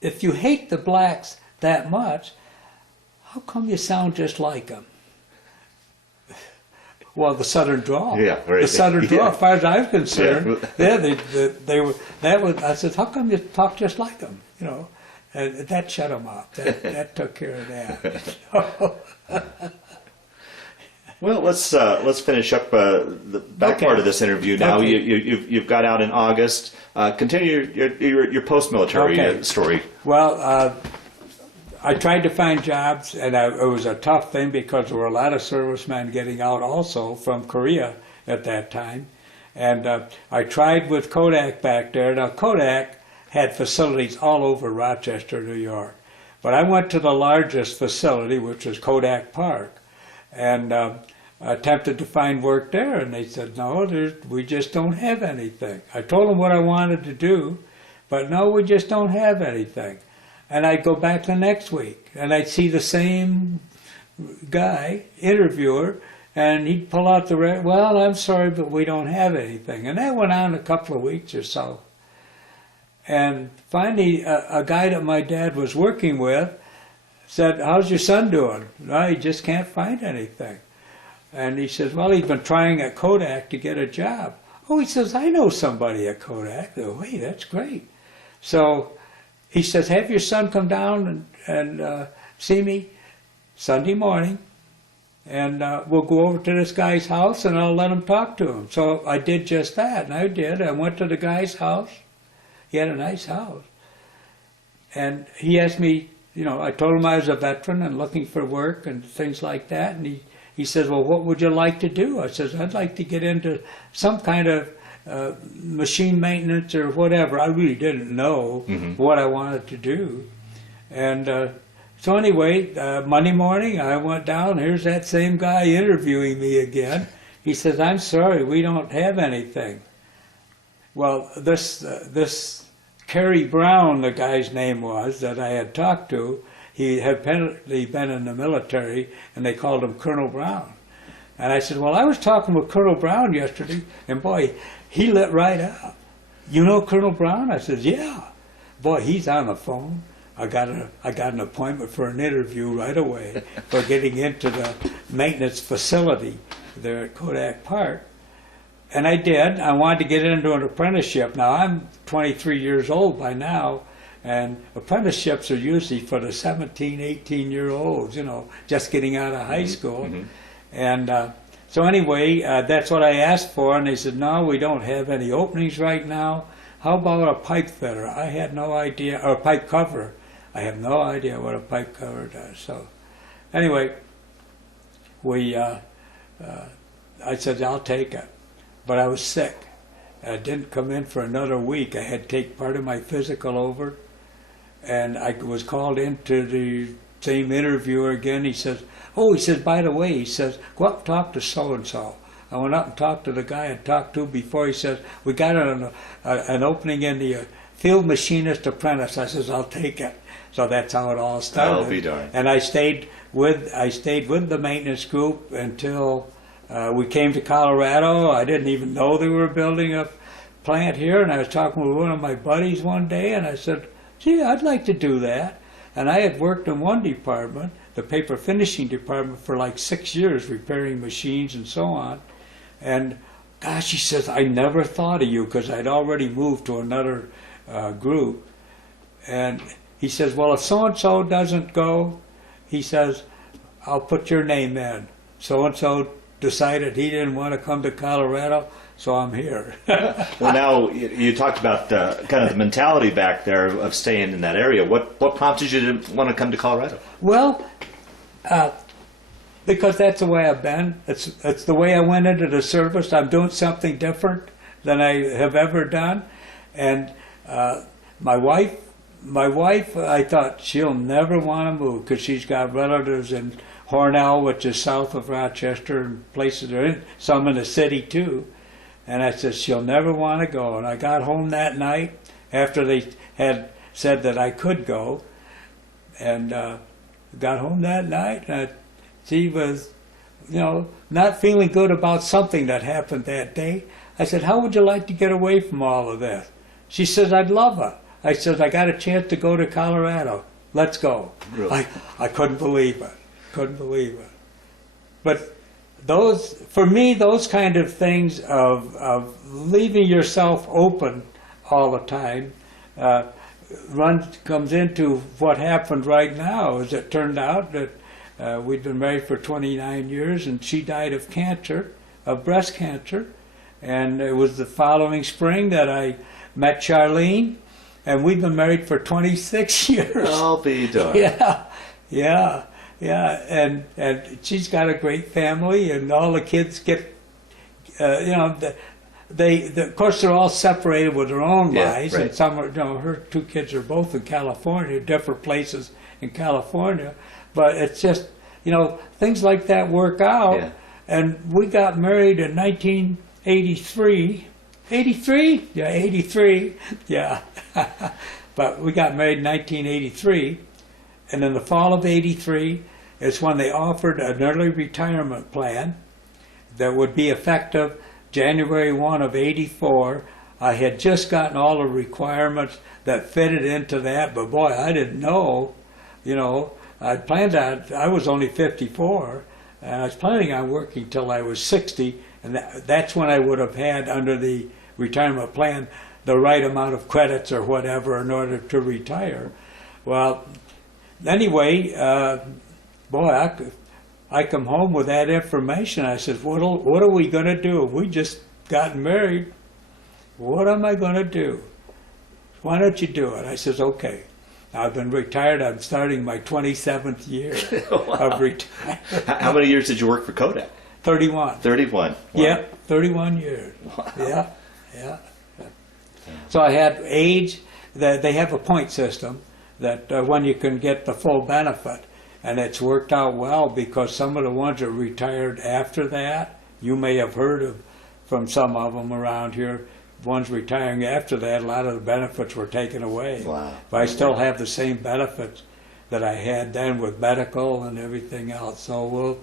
if you hate the blacks that much, how come you sound just like them? Well, the Southern drawl. Yeah, right. The Southern drawl, as far as I was concerned, they were. That was. I said, how come you talk just like them? And that shut them up. That took care of that. Well, let's finish up the back part of this interview now. Okay. You've got out in August. Continue your post-military story. Well, I tried to find jobs, and it was a tough thing because there were a lot of servicemen getting out also from Korea at that time. And I tried with Kodak back there. Now, Kodak had facilities all over Rochester, New York. But I went to the largest facility, which was Kodak Park, and attempted to find work there. And they said, no, we just don't have anything. I told them what I wanted to do, but no, we just don't have anything. And I'd go back the next week, and I'd see the same guy, interviewer, and he'd pull out well, I'm sorry, but we don't have anything. And that went on a couple of weeks or so. And finally, a guy that my dad was working with said, how's your son doing? No, he just can't find anything. And he says, well, he's been trying at Kodak to get a job. Oh, he says, I know somebody at Kodak. Oh, hey, that's great. So he says, have your son come down and see me Sunday morning, and we'll go over to this guy's house and I'll let him talk to him. So I did just that, and I did. I went to the guy's house. He had a nice house. And he asked me, I told him I was a veteran and looking for work and things like that. And he says, well, what would you like to do? I says, I'd like to get into some kind of machine maintenance or whatever. I really didn't know what I wanted to do. And so anyway, Monday morning I went down. Here's that same guy interviewing me again. He says, I'm sorry, we don't have anything. Well, this Kerry Brown, the guy's name was, that I had talked to, he had apparently been in the military, and they called him Colonel Brown. And I said, well, I was talking with Colonel Brown yesterday, and boy, he lit right up. You know Colonel Brown? I said, yeah. Boy, he's on the phone. I got an appointment for an interview right away for getting into the maintenance facility there at Kodak Park. And I did. I wanted to get into an apprenticeship. Now, I'm 23 years old by now, and apprenticeships are usually for the 17, 18-year-olds, you know, just getting out of high school. Mm-hmm. And so anyway, that's what I asked for, and they said, no, we don't have any openings right now. How about a pipe fitter? I had no idea, or a pipe cover. I have no idea what a pipe cover does. So anyway, I said, I'll take it. But I was sick. I didn't come in for another week. I had to take part of my physical over, and I was called into the same interviewer again. He says, by the way, he says, go up and talk to so-and-so. I went up and talked to the guy I talked to before. He says, we got an opening in the field machinist apprentice. I says, I'll take it. So that's how it all started. I'll be darned. And I stayed with the maintenance group until we came to Colorado. I didn't even know they were building a plant here. And I was talking with one of my buddies one day, and I said, gee, I'd like to do that. And I had worked in one department, the paper finishing department, for like 6 years, repairing machines and so on. And gosh, he says, I never thought of you, because I'd already moved to another group. And he says, well, if so-and-so doesn't go, he says, I'll put your name in. So-and-so decided he didn't want to come to Colorado, so I'm here. Well, now you talked about kind of the mentality back there of staying in that area. What prompted you to want to come to Colorado? Well, because that's the way I've been. It's the way I went into the service. I'm doing something different than I have ever done. And my wife, I thought she'll never want to move because she's got relatives in Hornell, which is south of Rochester, and places are in, some in the city too. And I said, she'll never want to go. And I got home that night after they had said that I could go. And got home that night, and she was, you know, not feeling good about something that happened that day. I said, how would you like to get away from all of this? She says, I'd love it. I said, I got a chance to go to Colorado. Let's go. Really? I couldn't believe it. Couldn't believe it. But those, for me, those kind of things of leaving yourself open all the time comes into what happened right now. As it turned out that we'd been married for 29 years, and she died of cancer, of breast cancer. And it was the following spring that I met Charlene, and we've been married for 26 years. I'll be darned. Yeah. And she's got a great family, and all the kids get, of course, they're all separated with their own lives, right. and some are, her two kids are both in California, different places in California. But it's just, things like that work out. Yeah. And we got married in 1983. 83? Yeah, 83. Yeah. But we got married in 1983. And in the fall of 83 is when they offered an early retirement plan that would be effective January 1 of 84. I had just gotten all the requirements that fitted into that, but boy, I didn't know. I planned on, I was only 54, and I was planning on working till I was 60, and that's when I would have had, under the retirement plan, the right amount of credits or whatever in order to retire. Well, anyway, I come home with that information. I said, what are we going to do? We just gotten married. What am I going to do? Why don't you do it? I says, okay. I've been retired. I'm starting my 27th year of retirement. How many years did you work for Kodak? 31. 31. Wow. Yeah, 31 years. Wow. Yeah. So I had age. They have a point system that when you can get the full benefit. And it's worked out well, because some of the ones that retired after that, you may have heard of from some of them around here, ones retiring after that, a lot of the benefits were taken away. Wow. But I still have the same benefits that I had then with medical and everything else. So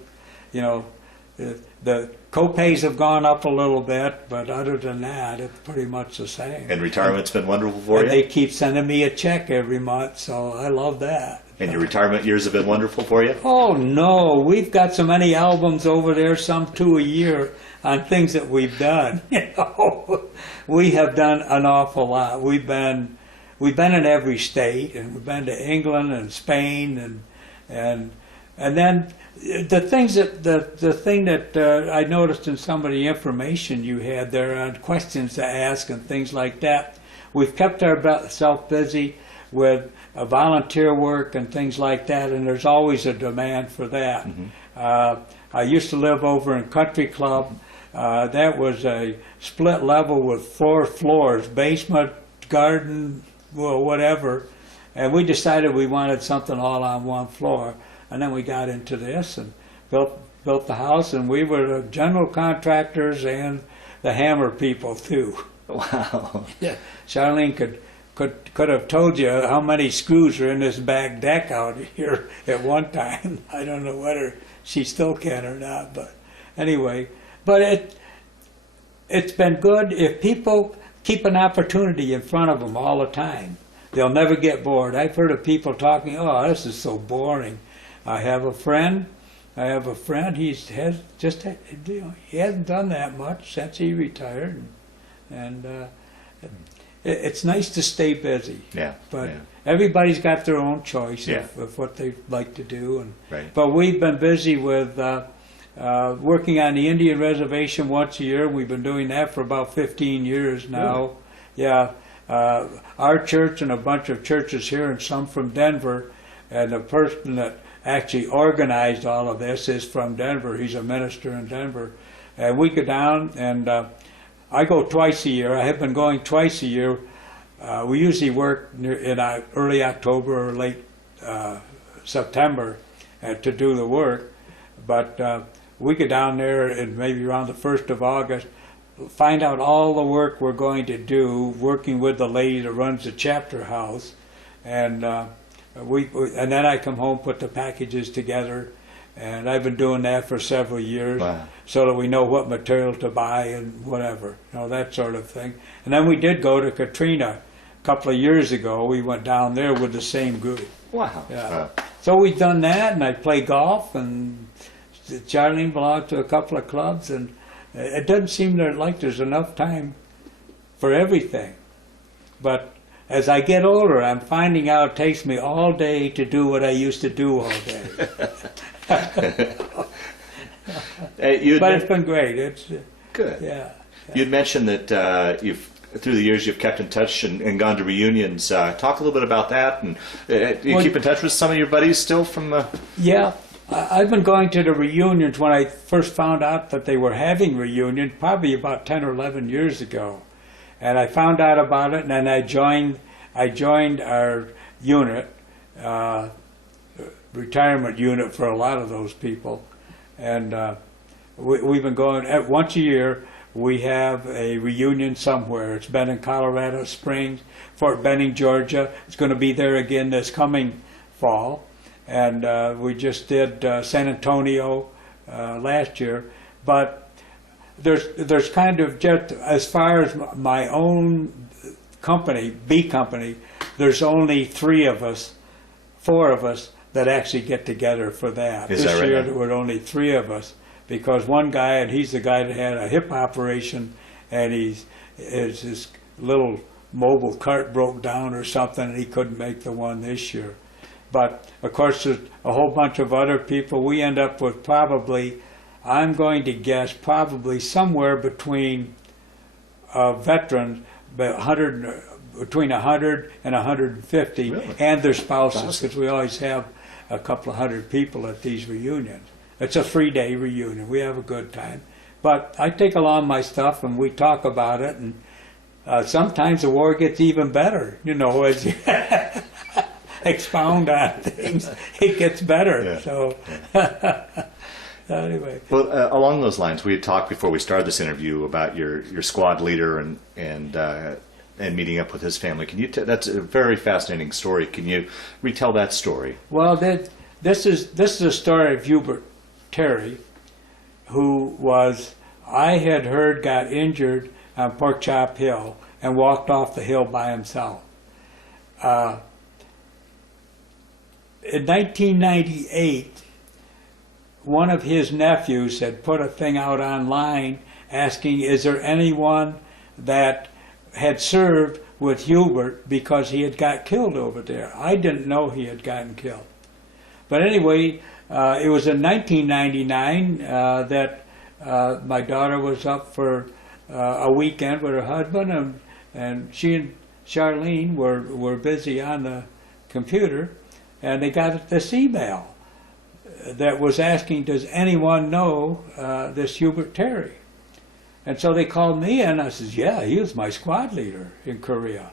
the co-pays have gone up a little bit, but other than that, it's pretty much the same. And retirement's been wonderful for you? They keep sending me a check every month, so I love that. And your retirement years have been wonderful for you? Oh, no. We've got so many albums over there, some 2 a year, on things that we've done. You know, we have done an awful lot. We've been in every state, and we've been to England and Spain, and then the thing that I noticed in some of the information you had there on questions to ask and things like that, we've kept ourselves busy with volunteer work and things like that, and there's always a demand for that. Mm-hmm. I used to live over in Country Club. That was a split level with 4 floors, basement, garden, well, whatever, and we decided we wanted something all on one floor. And then we got into this and built the house, and we were the general contractors and the hammer people too. Wow. Yeah. Charlene could have told you how many screws are in this back deck out here at one time. I don't know whether she still can or not, but anyway. But it's been good if people keep an opportunity in front of them all the time. They'll never get bored. I've heard of people talking, "Oh, this is so boring." I have a friend. He hasn't done that much since he retired, and it's nice to stay busy. Yeah. But everybody's got their own choice of what they like to do. And right. But we've been busy with working on the Indian reservation once a year. We've been doing that for about 15 years now. Really? Yeah. Our church and a bunch of churches here, and some from Denver, and the person that actually organized all of this is from Denver. He's a minister in Denver. And we go down, and I go twice a year. I have been going twice a year. We usually work in early October or late September to do the work. But we go down there and maybe around the 1st of August, find out all the work we're going to do, working with the lady that runs the chapter house. And and then I come home, put the packages together, and I've been doing that for several years. Wow. So that we know what material to buy and whatever, that sort of thing. And then we did go to Katrina a couple of years ago. We went down there with the same group. Wow. Yeah. So we've done that, and I play golf, and Charlene belonged to a couple of clubs, and it doesn't seem like there's enough time for everything. But as I get older, I'm finding out it takes me all day to do what I used to do all day. But it's been great. It's good. Yeah. You'd mentioned that through the years you've kept in touch and gone to reunions. Talk a little bit about that. And you keep in touch with some of your buddies still from the... Yeah. I've been going to the reunions when I first found out that they were having reunions, probably about 10 or 11 years ago. And I found out about it, and then I joined our unit, retirement unit for a lot of those people. And we've been going, once a year, we have a reunion somewhere. It's been in Colorado Springs, Fort Benning, Georgia. It's going to be there again this coming fall. And we just did San Antonio last year. But there's kind of, just as far as my own company, B company, there's only 4 of us that actually get together for that. Is that right? This year there were only 3 of us, because one guy, and he's the guy that had a hip operation, and his little mobile cart broke down or something, and he couldn't make the one this year. But of course there's a whole bunch of other people. We end up with probably, I'm going to guess, probably somewhere between veterans, between 100 and 150, really? And their spouses, because we always have a couple of hundred people at these reunions. It's a 3-day reunion. We have a good time. But I take along my stuff, and we talk about it, and sometimes the war gets even better, as you expound on things, it gets better. Yeah. So. Anyway. Well, along those lines, we had talked before we started this interview about your squad leader and meeting up with his family. Can you? That's a very fascinating story. Can you retell that story? Well, this is a story of Hubert Terry. who I had heard got injured on Pork Chop Hill and walked off the hill by himself. In 1998, one of his nephews had put a thing out online asking, is there anyone that had served with Hubert because he had got killed over there. I didn't know he had gotten killed. But anyway, it was in 1999 that my daughter was up for a weekend with her husband, and she and Charlene were busy on the computer, and they got this email that was asking, does anyone know this Hubert Terry? And so they called me in. I said, yeah, he was my squad leader in Korea.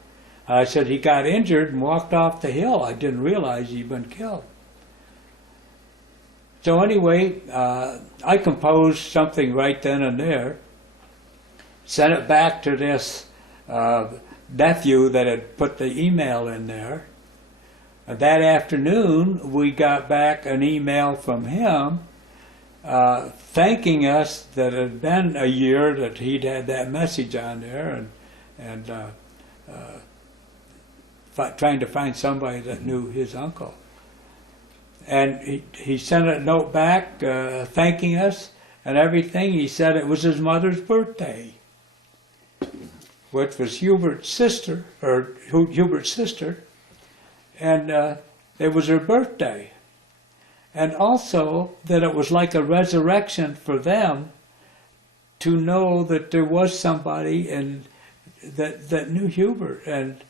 I said, he got injured and walked off the hill. I didn't realize he'd been killed. So anyway, I composed something right then and there, sent it back to this nephew that had put the email in there. That afternoon, we got back an email from him thanking us that it had been a year that he'd had that message on there, and trying to find somebody that knew his uncle. And he sent a note back thanking us and everything. He said it was his mother's birthday, which was Hubert's sister, and it was her birthday. And also that it was like a resurrection for them to know that there was somebody that knew Hubert. And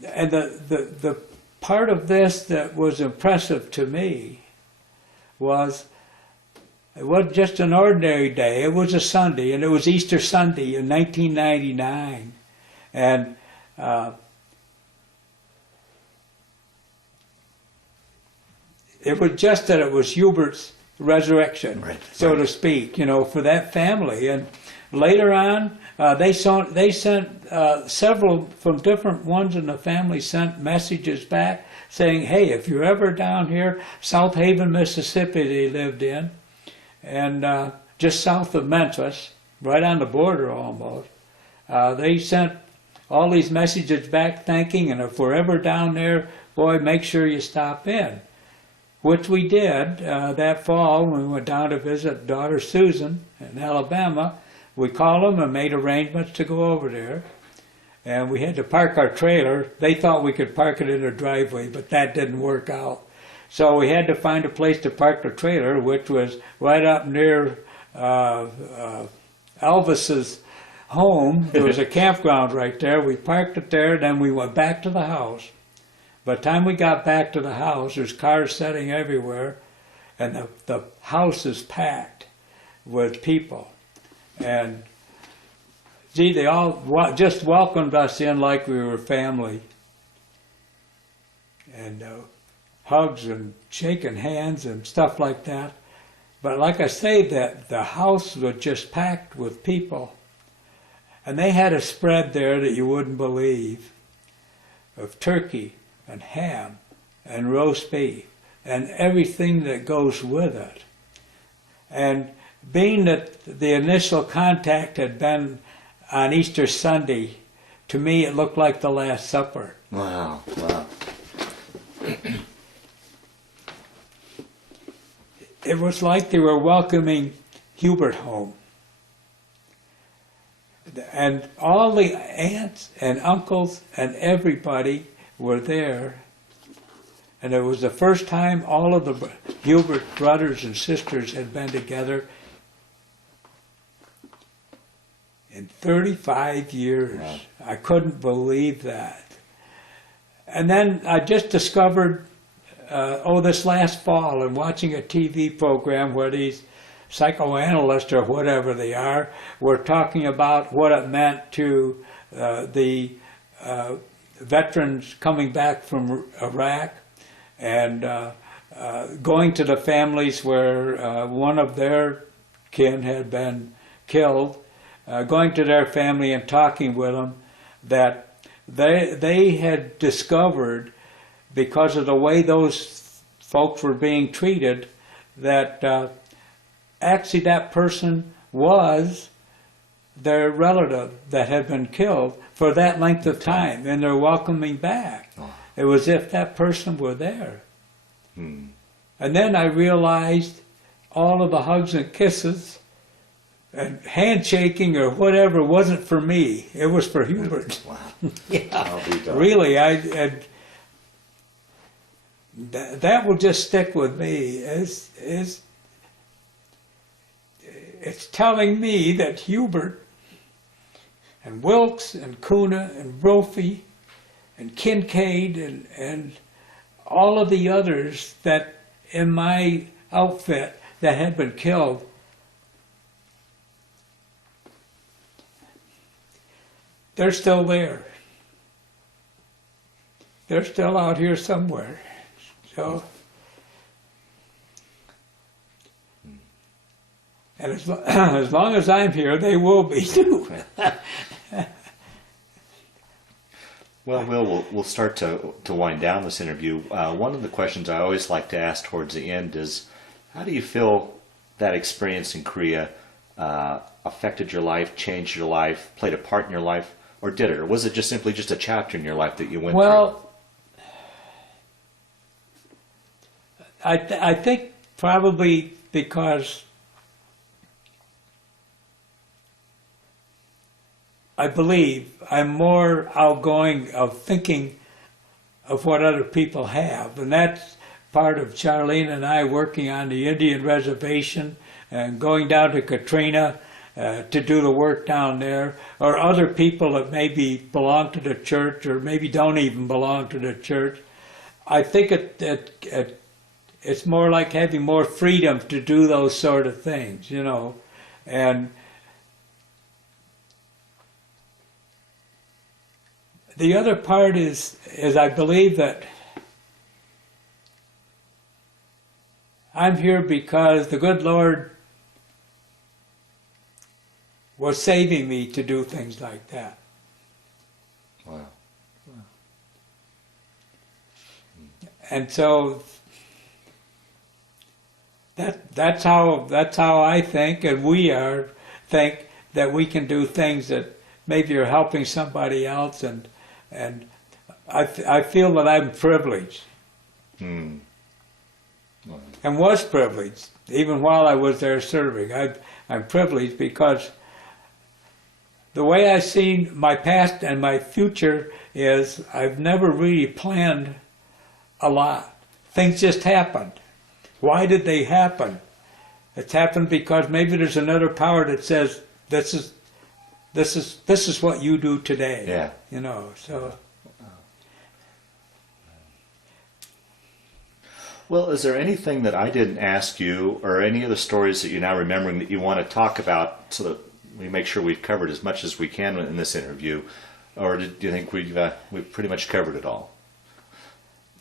the part of this that was impressive to me was it wasn't just an ordinary day. It was a Sunday, and it was Easter Sunday in 1999. And it was just that it was Hubert's resurrection, so to speak, for that family. And later on, they sent several from different ones in the family sent messages back saying, hey, if you're ever down here, South Haven, Mississippi they lived in, and just south of Memphis, right on the border almost, they sent all these messages back thanking, and if we're ever down there, boy, make sure you stop in. Which we did that fall when we went down to visit daughter Susan in Alabama. We called them and made arrangements to go over there. And we had to park our trailer. They thought we could park it in their driveway, but that didn't work out. So we had to find a place to park the trailer, which was right up near Elvis's home. There was a campground right there. We parked it there, then we went back to the house. By the time we got back to the house, there's cars sitting everywhere, and the house is packed with people. And gee, they all just welcomed us in like we were family. And hugs and shaking hands and stuff like that. But like I say, that the house was just packed with people. And they had a spread there that you wouldn't believe of turkey and ham and roast beef and everything that goes with it. And being that the initial contact had been on Easter Sunday, to me it looked like the Last Supper. Wow, wow. It was like they were welcoming Hubert home. And all the aunts and uncles and everybody were there, and it was the first time all of the Hubert brothers and sisters had been together in 35 years. Wow. I couldn't believe that. And then I just discovered, this last fall, and watching a TV program where these psychoanalysts or whatever they are were talking about what it meant to the veterans coming back from Iraq and going to the families where one of their kin had been killed, going to their family and talking with them, that they had discovered, because of the way those folks were being treated, that actually that person was their relative that had been killed for that length of time, and they're welcoming back. Oh. It was if that person were there. Hmm. And then I realized all of the hugs and kisses and handshaking or whatever wasn't for me. It was for Hubert. Wow. Yeah, I'll be darned. really, that will just stick with me. It's telling me that Hubert and Wilkes and Kuna and Brophy and Kincaid and all of the others that in my outfit that had been killed, they're still there. They're still out here somewhere. So, and as long as I'm here, they will be too. Well, we'll start to wind down this interview. One of the questions I always like to ask towards the end is, how do you feel that experience in Korea affected your life, changed your life, played a part in your life, or did it? Or was it just simply just a chapter in your life that you went through? Well, I think probably because I believe I'm more outgoing of thinking of what other people have. And that's part of Charlene and I working on the Indian reservation and going down to Katrina to do the work down there, or other people that maybe belong to the church or maybe don't even belong to the church. I think it's more like having more freedom to do those sort of things, you know. And the other part is I believe that I'm here because the good Lord was saving me to do things like that. Wow. And so that's how I think, and we think that we can do things that maybe are helping somebody else, and I feel that I'm privileged. Hmm. Wow. And was privileged even while I was there serving. I'm privileged because the way I've seen my past and my future is I've never really planned a lot. Things just happened. Why did they happen? It's happened because maybe there's another power that says this is what you do today. Yeah. You know, so. Well, is there anything that I didn't ask you, or any of the stories that you're now remembering that you want to talk about, so that we make sure we've covered as much as we can in this interview, or do you think we've pretty much covered it all?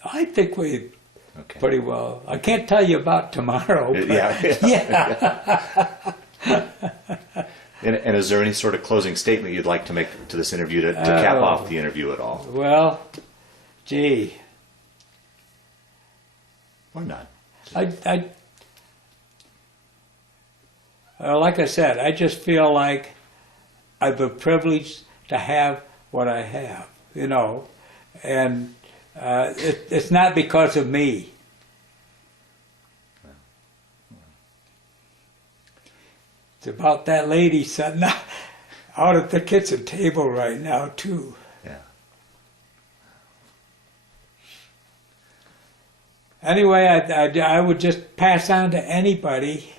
I think we Okay. pretty well. I can't tell you about tomorrow. But Yeah. yeah. And is there any sort of closing statement you'd like to make to this interview to cap off the interview at all? Well, gee. Or not? Like I said, I just feel like I've been privileged to have what I have, you know, and it's not because of me. It's about that lady sitting out at the kitchen table right now, too. Yeah. Anyway, I would just pass on to anybody,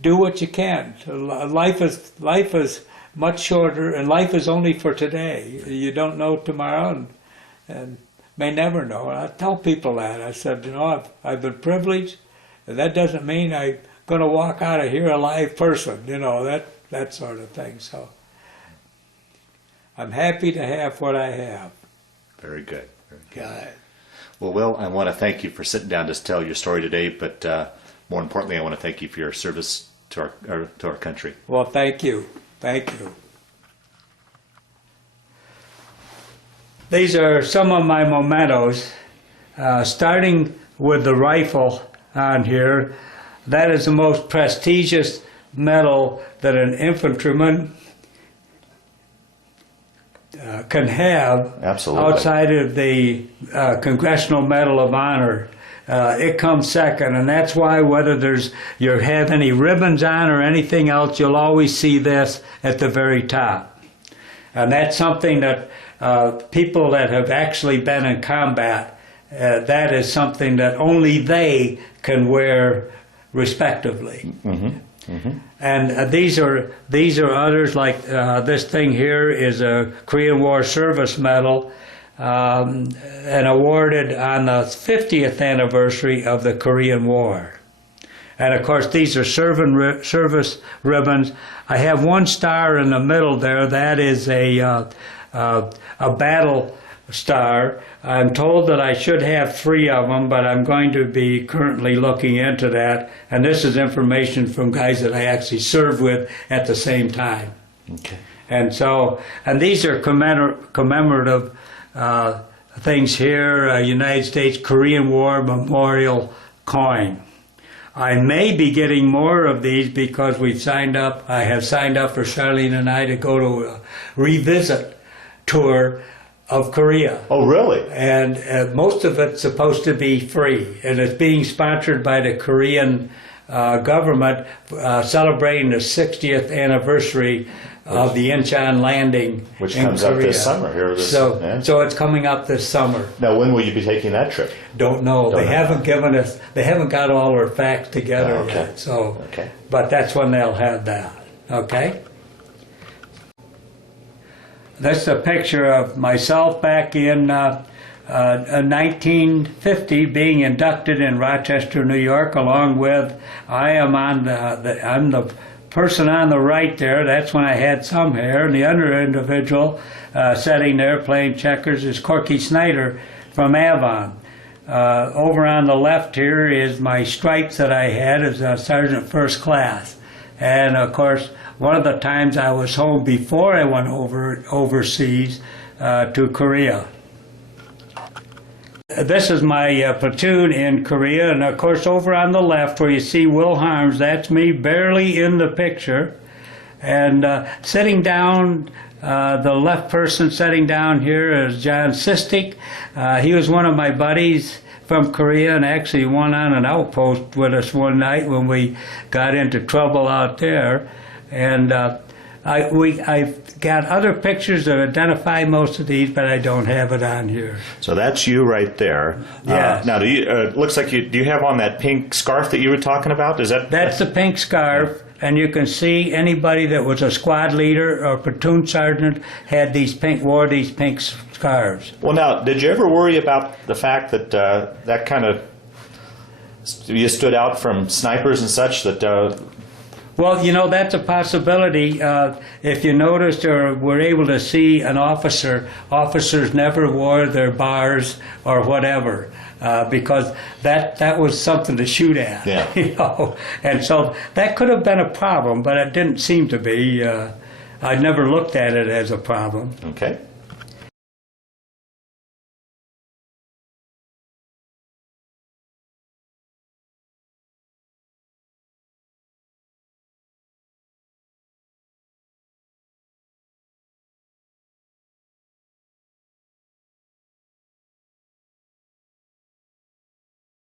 do what you can. Life is much shorter, and life is only for today. You don't know tomorrow, and may never know. And I tell people that. I said, you know, I've been privileged, and that doesn't mean I'm going to walk out of here a live person, you know, that sort of thing. So I'm happy to have what I have. Very good. Very good. God. Well, Will, I want to thank you for sitting down to tell your story today, but more importantly, I want to thank you for your service to our country. Well, thank you. Thank you. These are some of my mementos, starting with the rifle on here. that is the most prestigious medal that an infantryman can have. Absolutely. Outside of the Congressional Medal of Honor. It comes second, and that's why whether you have any ribbons on or anything else, you'll always see this at the very top. And that's something that people that have actually been in combat, that is something that only they can wear respectively. Mm-hmm. Mm-hmm. And these are others, like this thing here is a Korean War Service Medal, and awarded on the 50th anniversary of the Korean War. And of course these are service ribbons. I have one star in the middle there. That is a battle star. I'm told that I should have 3 of them, but I'm going to be currently looking into that. And this is information from guys that I actually served with at the same time. Okay. And these are commemorative things here, United States Korean War Memorial Coin. I may be getting more of these because I have signed up for Charlene and I to go to a revisit tour of Korea. Oh, really? And most of it's supposed to be free, and it's being sponsored by the Korean government, celebrating the 60th anniversary of the Incheon landing, which in comes Korea. up this summer here. So it's coming up this summer. Now, when will you be taking that trip? Don't know. They haven't got all their facts together yet. So, okay. But that's when they'll have that. Okay. That's a picture of myself back in 1950 being inducted in Rochester, New York, along with I'm the person on the right there. That's when I had some hair, and the other individual sitting there playing checkers is Corky Snyder from Avon. Over on the left here is my stripes that I had as a Sergeant First Class, and of course one of the times I was home before I went overseas to Korea. This is my platoon in Korea, and of course over on the left where you see Will Harms, that's me barely in the picture. And sitting down, the left person sitting down here is John Sistik. He was one of my buddies from Korea and actually went on an outpost with us one night when we got into trouble out there. And I've got other pictures that identify most of these, but I don't have it on here. So that's you right there. Yes. Now, looks like do you have on that pink scarf that you were talking about? That's the pink scarf, and you can see anybody that was a squad leader or platoon sergeant wore these pink scarves. Well, now, did you ever worry about the fact that that kind of you stood out from snipers and such that? Well, that's a possibility. If you noticed or were able to see an officer, officers never wore their bars or whatever because that was something to shoot at. Yeah. And so that could have been a problem, but it didn't seem to be. I never looked at it as a problem. Okay.